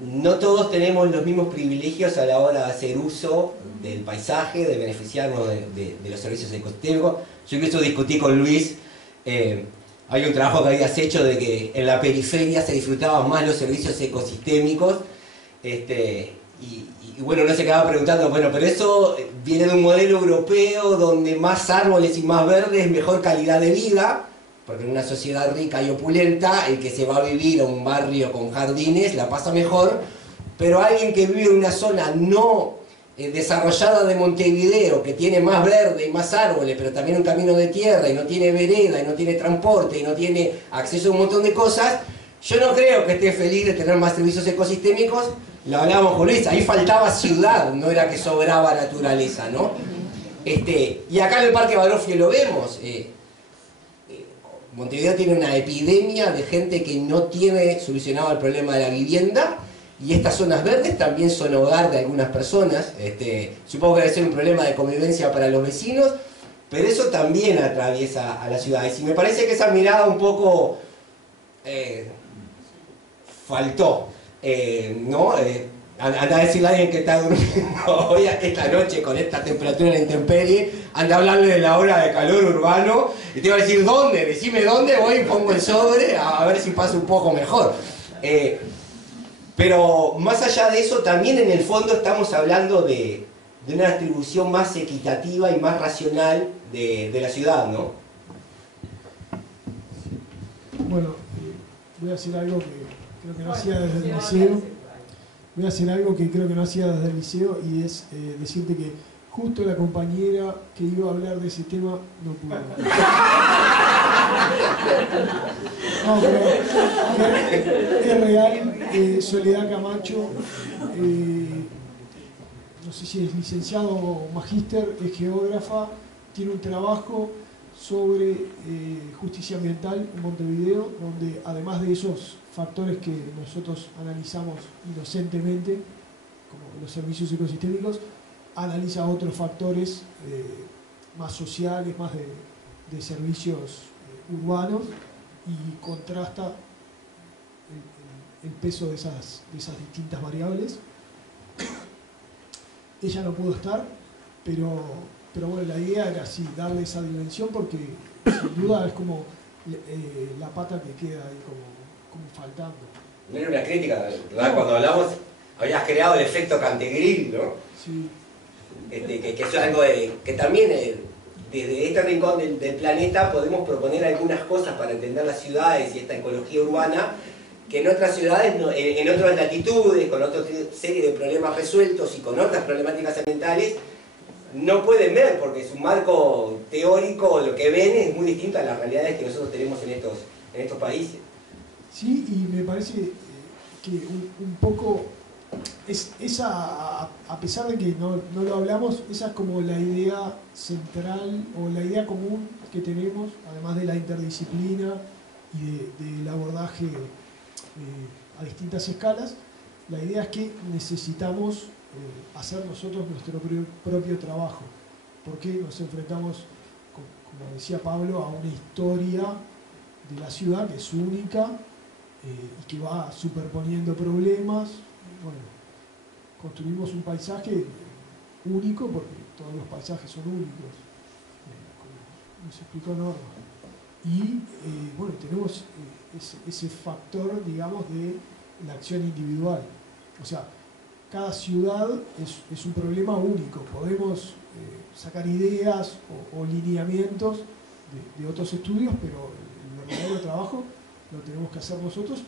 No todos tenemos los mismos privilegios a la hora de hacer uso del paisaje, de beneficiarnos de los servicios ecosistémicos. Yo incluso discutí con Luis, hay un trabajo que habías hecho de que en la periferia se disfrutaban más los servicios ecosistémicos, y bueno, uno se quedaba preguntando, bueno, pero eso viene de un modelo europeo donde más árboles y más verdes, mejor calidad de vida, porque en una sociedad rica y opulenta, el que se va a vivir a un barrio con jardines la pasa mejor, pero alguien que vive en una zona no desarrollada de Montevideo, que tiene más verde y más árboles, pero también un camino de tierra, y no tiene vereda, y no tiene transporte, y no tiene acceso a un montón de cosas, yo no creo que esté feliz de tener más servicios ecosistémicos. Lo hablábamos con Luis, ahí faltaba ciudad, no era que sobraba naturaleza, ¿no? Y acá en el Parque Barofio lo vemos. Montevideo tiene una epidemia de gente que no tiene solucionado el problema de la vivienda, y estas zonas verdes también son hogar de algunas personas. Supongo que debe ser un problema de convivencia para los vecinos, pero eso también atraviesa a las ciudades. Y me parece que esa mirada un poco faltó, ¿no? Anda a decirle a alguien que está durmiendo hoy, esta noche, con esta temperatura en la intemperie, anda a hablarle de la hora de calor urbano, y te va a decir, ¿dónde? Decime dónde, voy y pongo el sobre, a ver si pasa un poco mejor. Pero más allá de eso, también en el fondo estamos hablando de una distribución más equitativa y más racional de la ciudad, ¿no? Bueno, voy a decir algo que creo que no hacía desde el liceo. Voy a hacer algo que creo que no hacía desde el liceo, y es decirte que justo la compañera que iba a hablar de ese tema no pudo. No, pero es real. Soledad Camacho, no sé si es licenciado o magíster, es geógrafa, tiene un trabajo sobre justicia ambiental en Montevideo, donde además de esos factores que nosotros analizamos inocentemente, como los servicios ecosistémicos, analiza otros factores más sociales, más de servicios urbanos, y contrasta el peso de esas distintas variables. Ella no pudo estar, pero bueno, la idea era así, darle esa dimensión, porque sin duda es como la pata que queda ahí como faltando. No era una crítica, ¿verdad? Cuando hablamos, habías creado el efecto Cantegril, ¿no? Sí. Que es algo que también desde este rincón del planeta podemos proponer algunas cosas para entender las ciudades y esta ecología urbana, que en otras ciudades, en otras latitudes, con otra serie de problemas resueltos y con otras problemáticas ambientales, no pueden ver, porque su marco teórico, lo que ven, es muy distinto a las realidades que nosotros tenemos en estos países. Sí, y me parece que un poco esa, a pesar de que no lo hablamos, esa es como la idea central o la idea común que tenemos, además de la interdisciplina y del abordaje a distintas escalas. La idea es que necesitamos hacer nosotros nuestro propio trabajo, porque nos enfrentamos, como decía Pablo, a una historia de la ciudad que es única, y que va superponiendo problemas. Bueno, construimos un paisaje único, porque todos los paisajes son únicos, como nos explicó Norma. Y bueno, tenemos ese factor, digamos, de la acción individual. O sea, cada ciudad es un problema único. Podemos sacar ideas o lineamientos de otros estudios, pero el verdadero trabajo lo tenemos que hacer nosotros,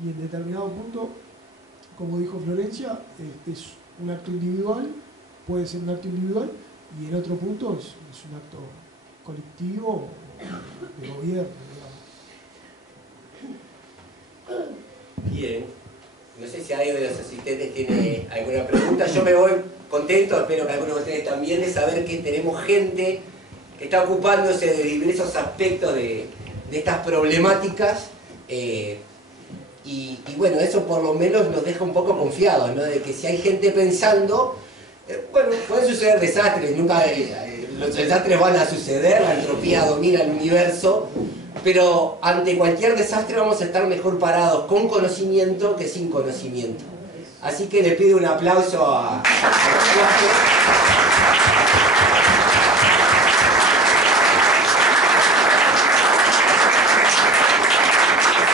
y en determinado punto, como dijo Florencia, es un acto individual, puede ser un acto individual, y en otro punto es un acto colectivo de gobierno, digamos. Bien, No sé si alguien de los asistentes tiene alguna pregunta. Yo me voy contento, espero que algunos de ustedes también, de saber que tenemos gente que está ocupándose de diversos aspectos de estas problemáticas. Y bueno, eso por lo menos nos deja un poco confiados, ¿no? De que si hay gente pensando, bueno, pueden suceder desastres, nunca los desastres van a suceder, la entropía domina el universo, pero ante cualquier desastre vamos a estar mejor parados con conocimiento que sin conocimiento. Así que le pido un aplauso a